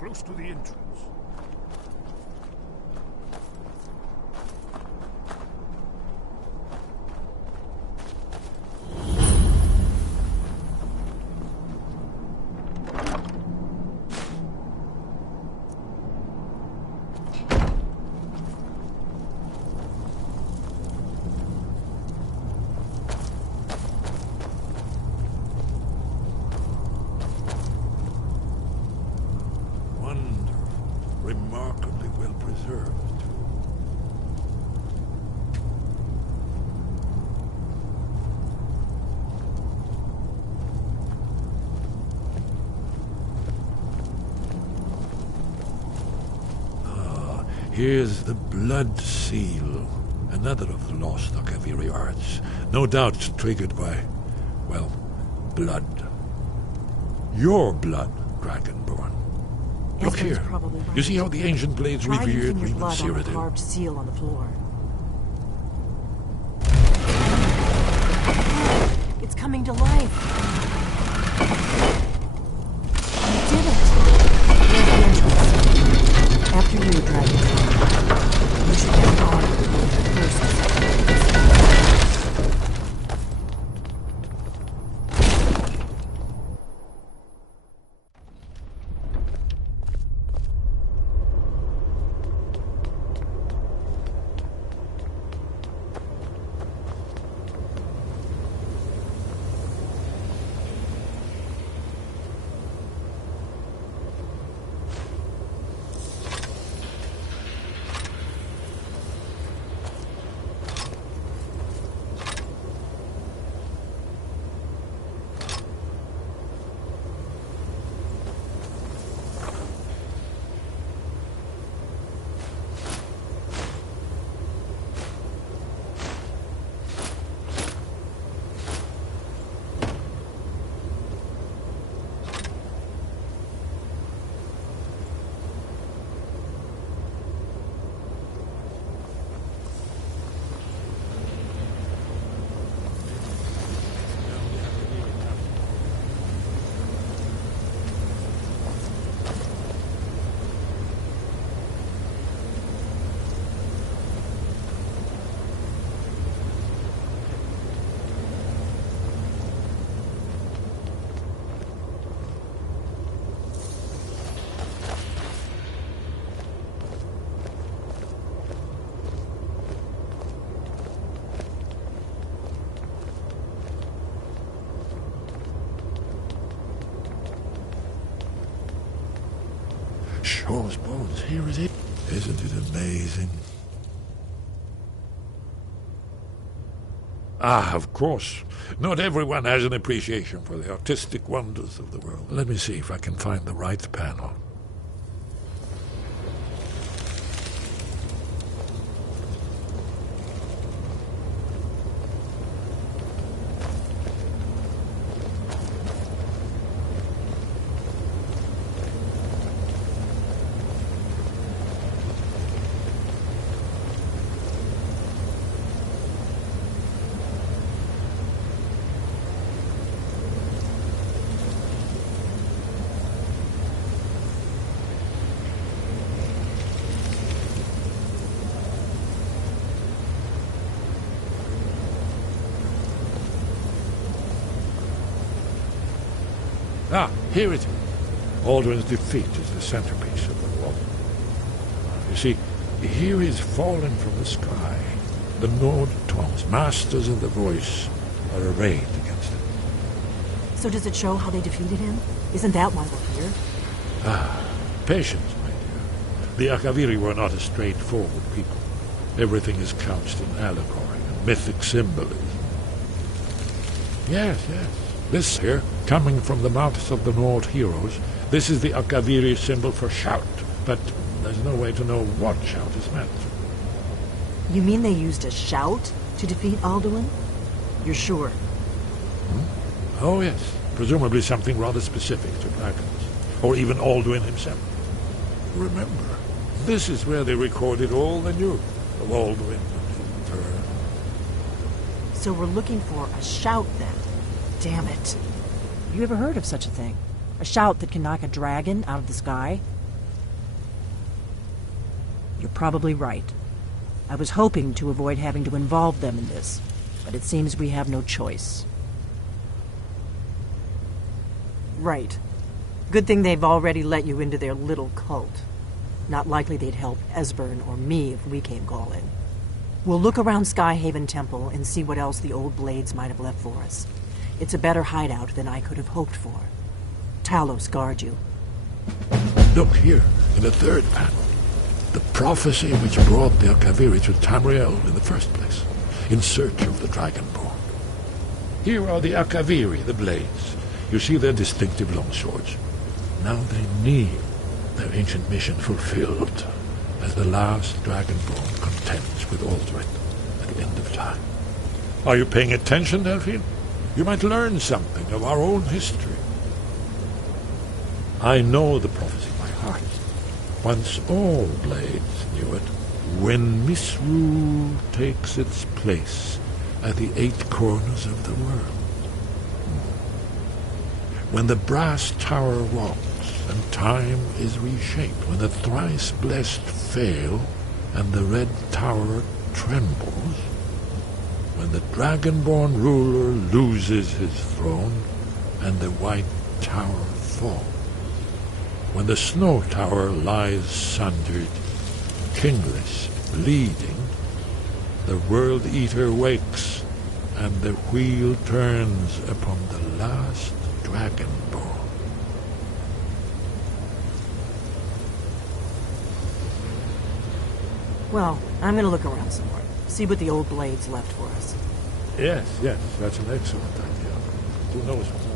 close to the entrance. Remarkably well preserved. Ah, here's the blood seal, another of the lost Akaviri arts, no doubt triggered by, well, blood. Your blood, Dragonborn. Look Esmer's here. probably right. You see how the ancient blades Try revered using your Reman blood on the Cyrodiil? carved seal on the floor. It's coming to life. You did it. Here's the entrance. After you, Dragon. You should get on first. Shaw's bones, here it is. Isn't it amazing? Ah, of course. Not everyone has an appreciation for the artistic wonders of the world. Let me see if I can find the right panel. Ah, here it is. Alduin's defeat is the centerpiece of the wall. You see, here he's fallen from the sky. The Nord Toms, masters of the voice, are arrayed against him. So does it show how they defeated him? Isn't that why we're here? Ah, patience, my dear. The Akaviri were not a straightforward people. Everything is couched in allegory and mythic symbolism. Yes. This here, coming from the mouths of the Nord heroes, this is the Akaviri symbol for shout, but there's no way to know what shout is meant. You mean they used a shout to defeat Alduin? You're sure? Oh, yes. Presumably something rather specific to dragons, or even Alduin himself. Remember, this is where they recorded all the news of Alduin and his return. So we're looking for a shout, then. Damn it. You ever heard of such a thing? A shout that can knock a dragon out of the sky? You're probably right. I was hoping to avoid having to involve them in this, but it seems we have no choice. Right. Good thing they've already let you into their little cult. Not likely they'd help Esbern or me if we came calling. We'll look around Skyhaven Temple and see what else the old blades might have left for us. It's a better hideout than I could have hoped for. Talos guard you. Look here, in the third panel. The prophecy which brought the Akaviri to Tamriel in the first place, in search of the Dragonborn. Here are the Akaviri, the blades. You see their distinctive long swords. Now they need their ancient mission fulfilled, as the last Dragonborn contends with Alduin at the end of time. Are you paying attention, Delphine? You might learn something of our own history. I know the prophecy by heart. Once all blades knew it, when misrule takes its place at the 8 corners of the world. When the brass tower rocks and time is reshaped, when the thrice blessed fail and the red tower trembles, when the dragonborn ruler loses his throne and the white tower falls, when the snow tower lies sundered, kingless, bleeding, the world eater wakes and the wheel turns upon the last Dragonborn. Well, I'm gonna look around some more. See what the old blades left for us. Yes, that's an excellent idea. Who knows what's up?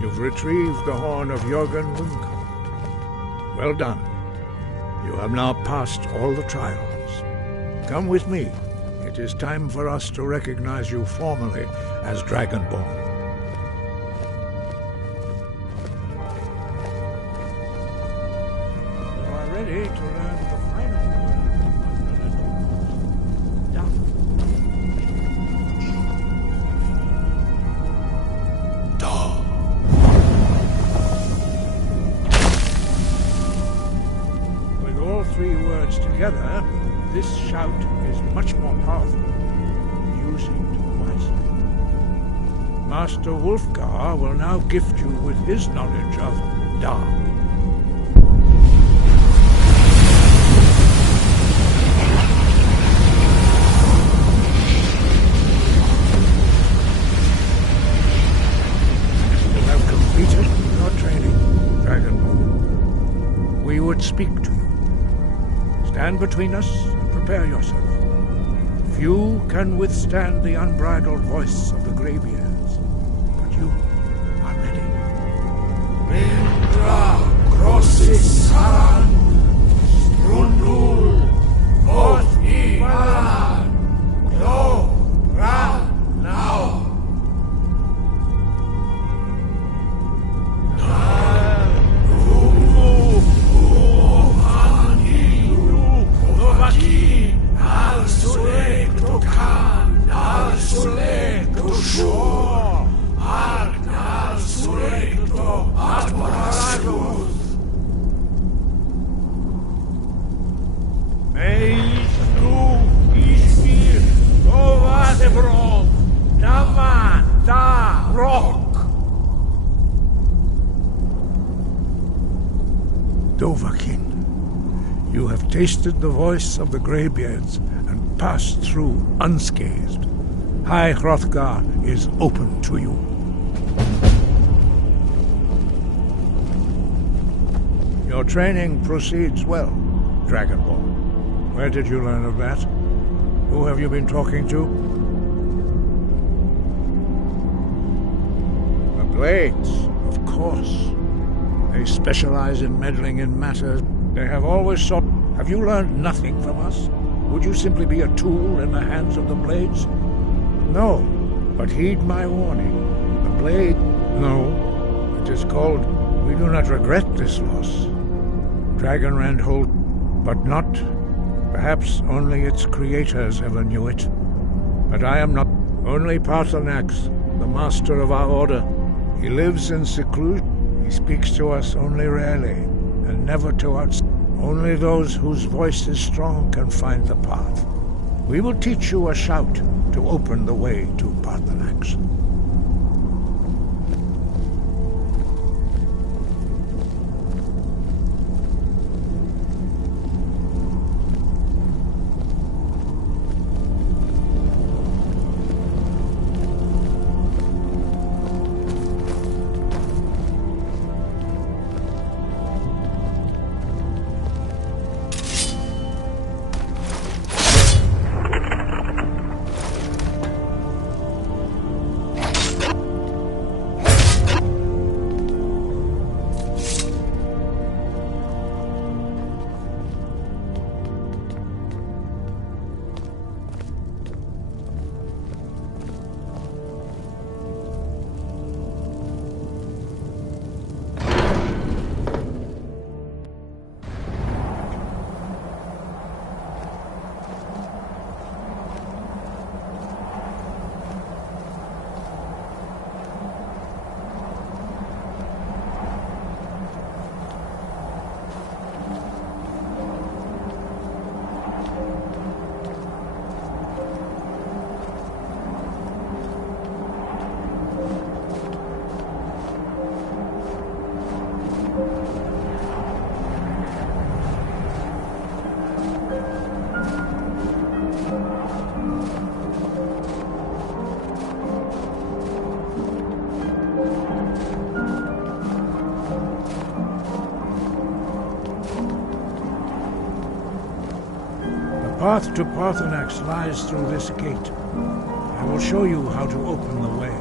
You've retrieved the horn of Jörgen Wingcold. Well done. You have now passed all the trials. Come with me. It is time for us to recognize you formally as Dragonborn. You are ready to learn the final word. With all 3 words together, this shout is much more powerful. Use it wisely. Master Wulfgar will now gift you with his knowledge of Da. You have completed your training, Dragonborn. We would speak to you. Stand between us and prepare yourself. Few can withstand the unbridled voice of the graybeards, but you are ready. Mindra crossis saran, strundul, oth iman, lo, ran, now. Dovahkiin, you have tasted the voice of the Greybeards and passed through unscathed. High Hrothgar is open to you. Your training proceeds well, Dragonborn. Where did you learn of that? Who have you been talking to? The Blades, of course. They specialize in meddling in matters. They have always sought... Have you learned nothing from us? Would you simply be a tool in the hands of the Blades? No, but heed my warning. The Blade... No, it is called... We do not regret this loss. Dragonrand hold... But not... Perhaps only its creators ever knew it. But I am not... Only Paarthurnax, the master of our order. He lives in seclusion. He speaks to us only rarely, and never to us. Only those whose voice is strong can find the path. We will teach you a shout to open the way to Paarthurnax. The path to Paarthurnax lies through this gate. I will show you how to open the way.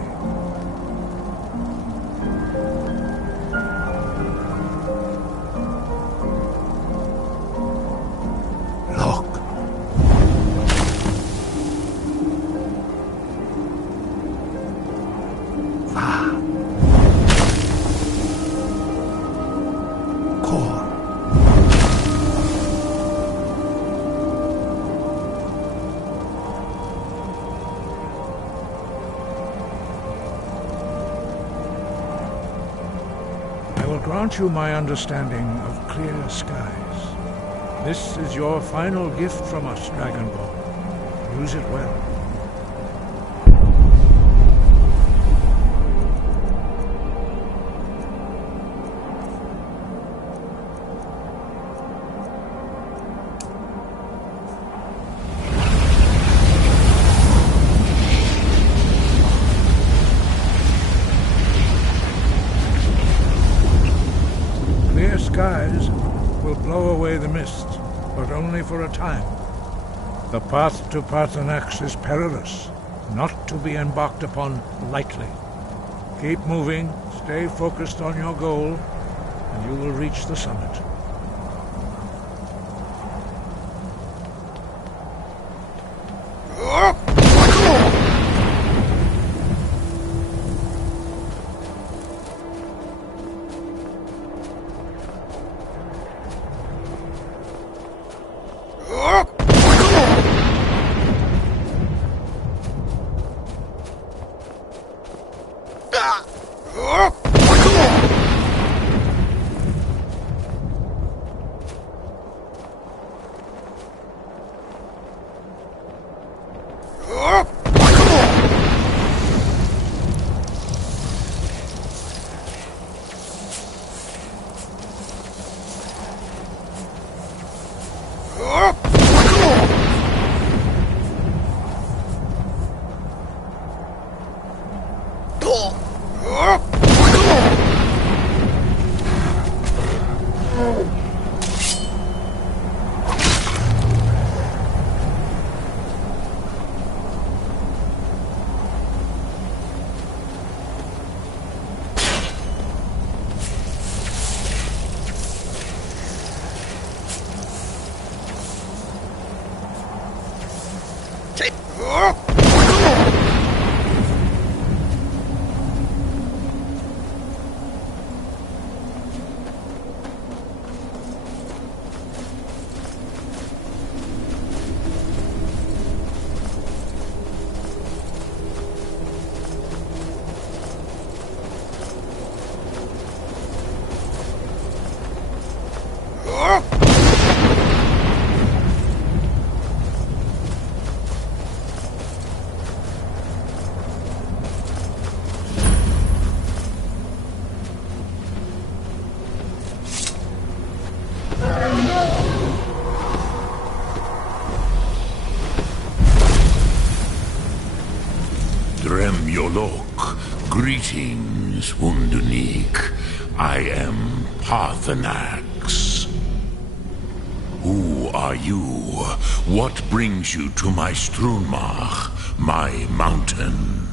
Grant you my understanding of clear skies. This is your final gift from us, Dragonborn. Use it well. Skies will blow away the mist, but only for a time. The path to Paarthurnax is perilous, not to be embarked upon lightly. Keep moving, stay focused on your goal, and you will reach the summit. Greetings, Undunik. I am Parthenax. Who are you? What brings you to my Strunmach, my mountain?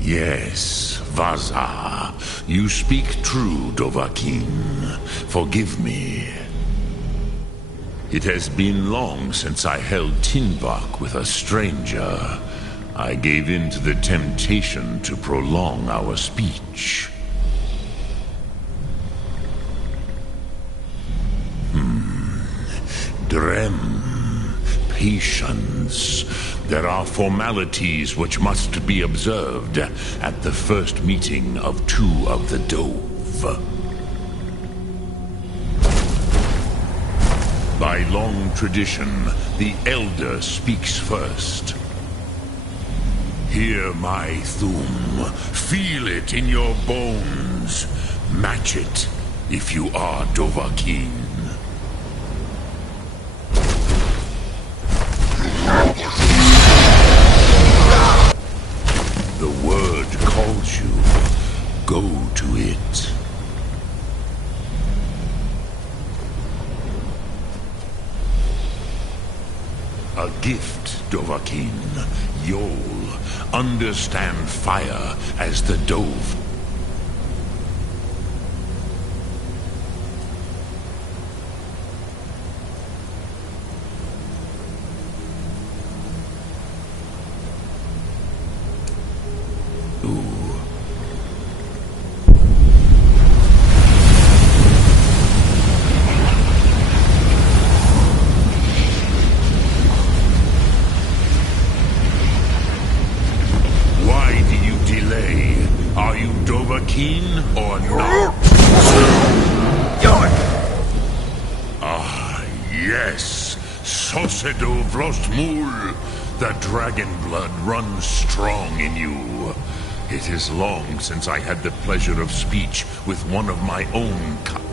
Yes, Vaza. You speak true, Dovahkiin. Forgive me. It has been long since I held Tinvak with a stranger. I gave in to the temptation to prolong our speech. Drem. Patience. There are formalities which must be observed at the first meeting of two of the Dove. By long tradition, the Elder speaks first. Hear my Thum. Feel it in your bones. Match it if you are Dovahkiin. The word calls you. Go to it. A gift, Dovahkiin. You'll understand fire as the Dove. Or not? Ah, yes. Sosedo Vrostmul. The dragon blood runs strong in you. It is long since I had the pleasure of speech with one of my own kind.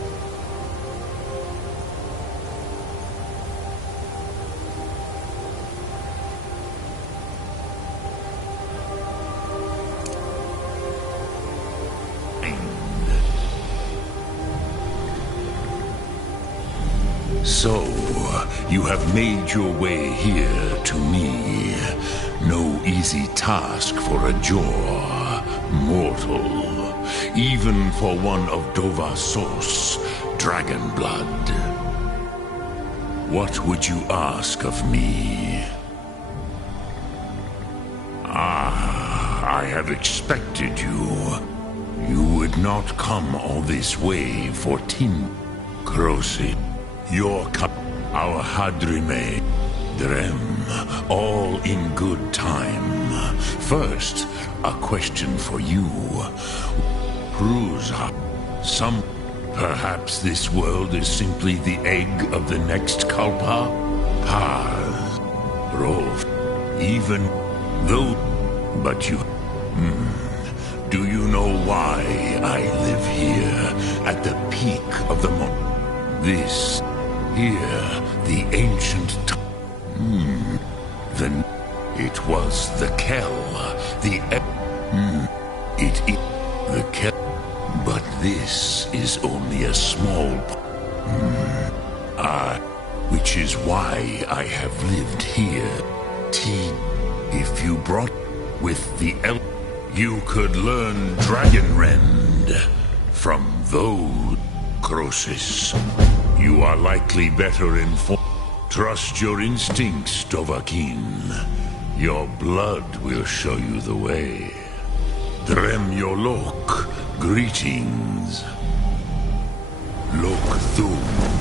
So, you have made your way here to me. No easy task for a Jor, mortal. Even for one of Dovahsos, dragon blood. What would you ask of me? Ah, I have expected you. You would not come all this way for Tin Krosi. Your cup, our Hadrime, Drem, all in good time. First, a question for you. Prusa, perhaps this world is simply the egg of the next Kalpa? Paz, Rov, even though, but you, do you know why I live here at the peak of the mountain? This here, the ancient then it was the Kel, the It is the but this is only a small which is why I have lived here. If you brought with the you could learn Dragon Rend from those Croesus. You are likely better informed. Trust your instincts, Dovahkiin. Your blood will show you the way. Drem Yolok, greetings. Lok Thum.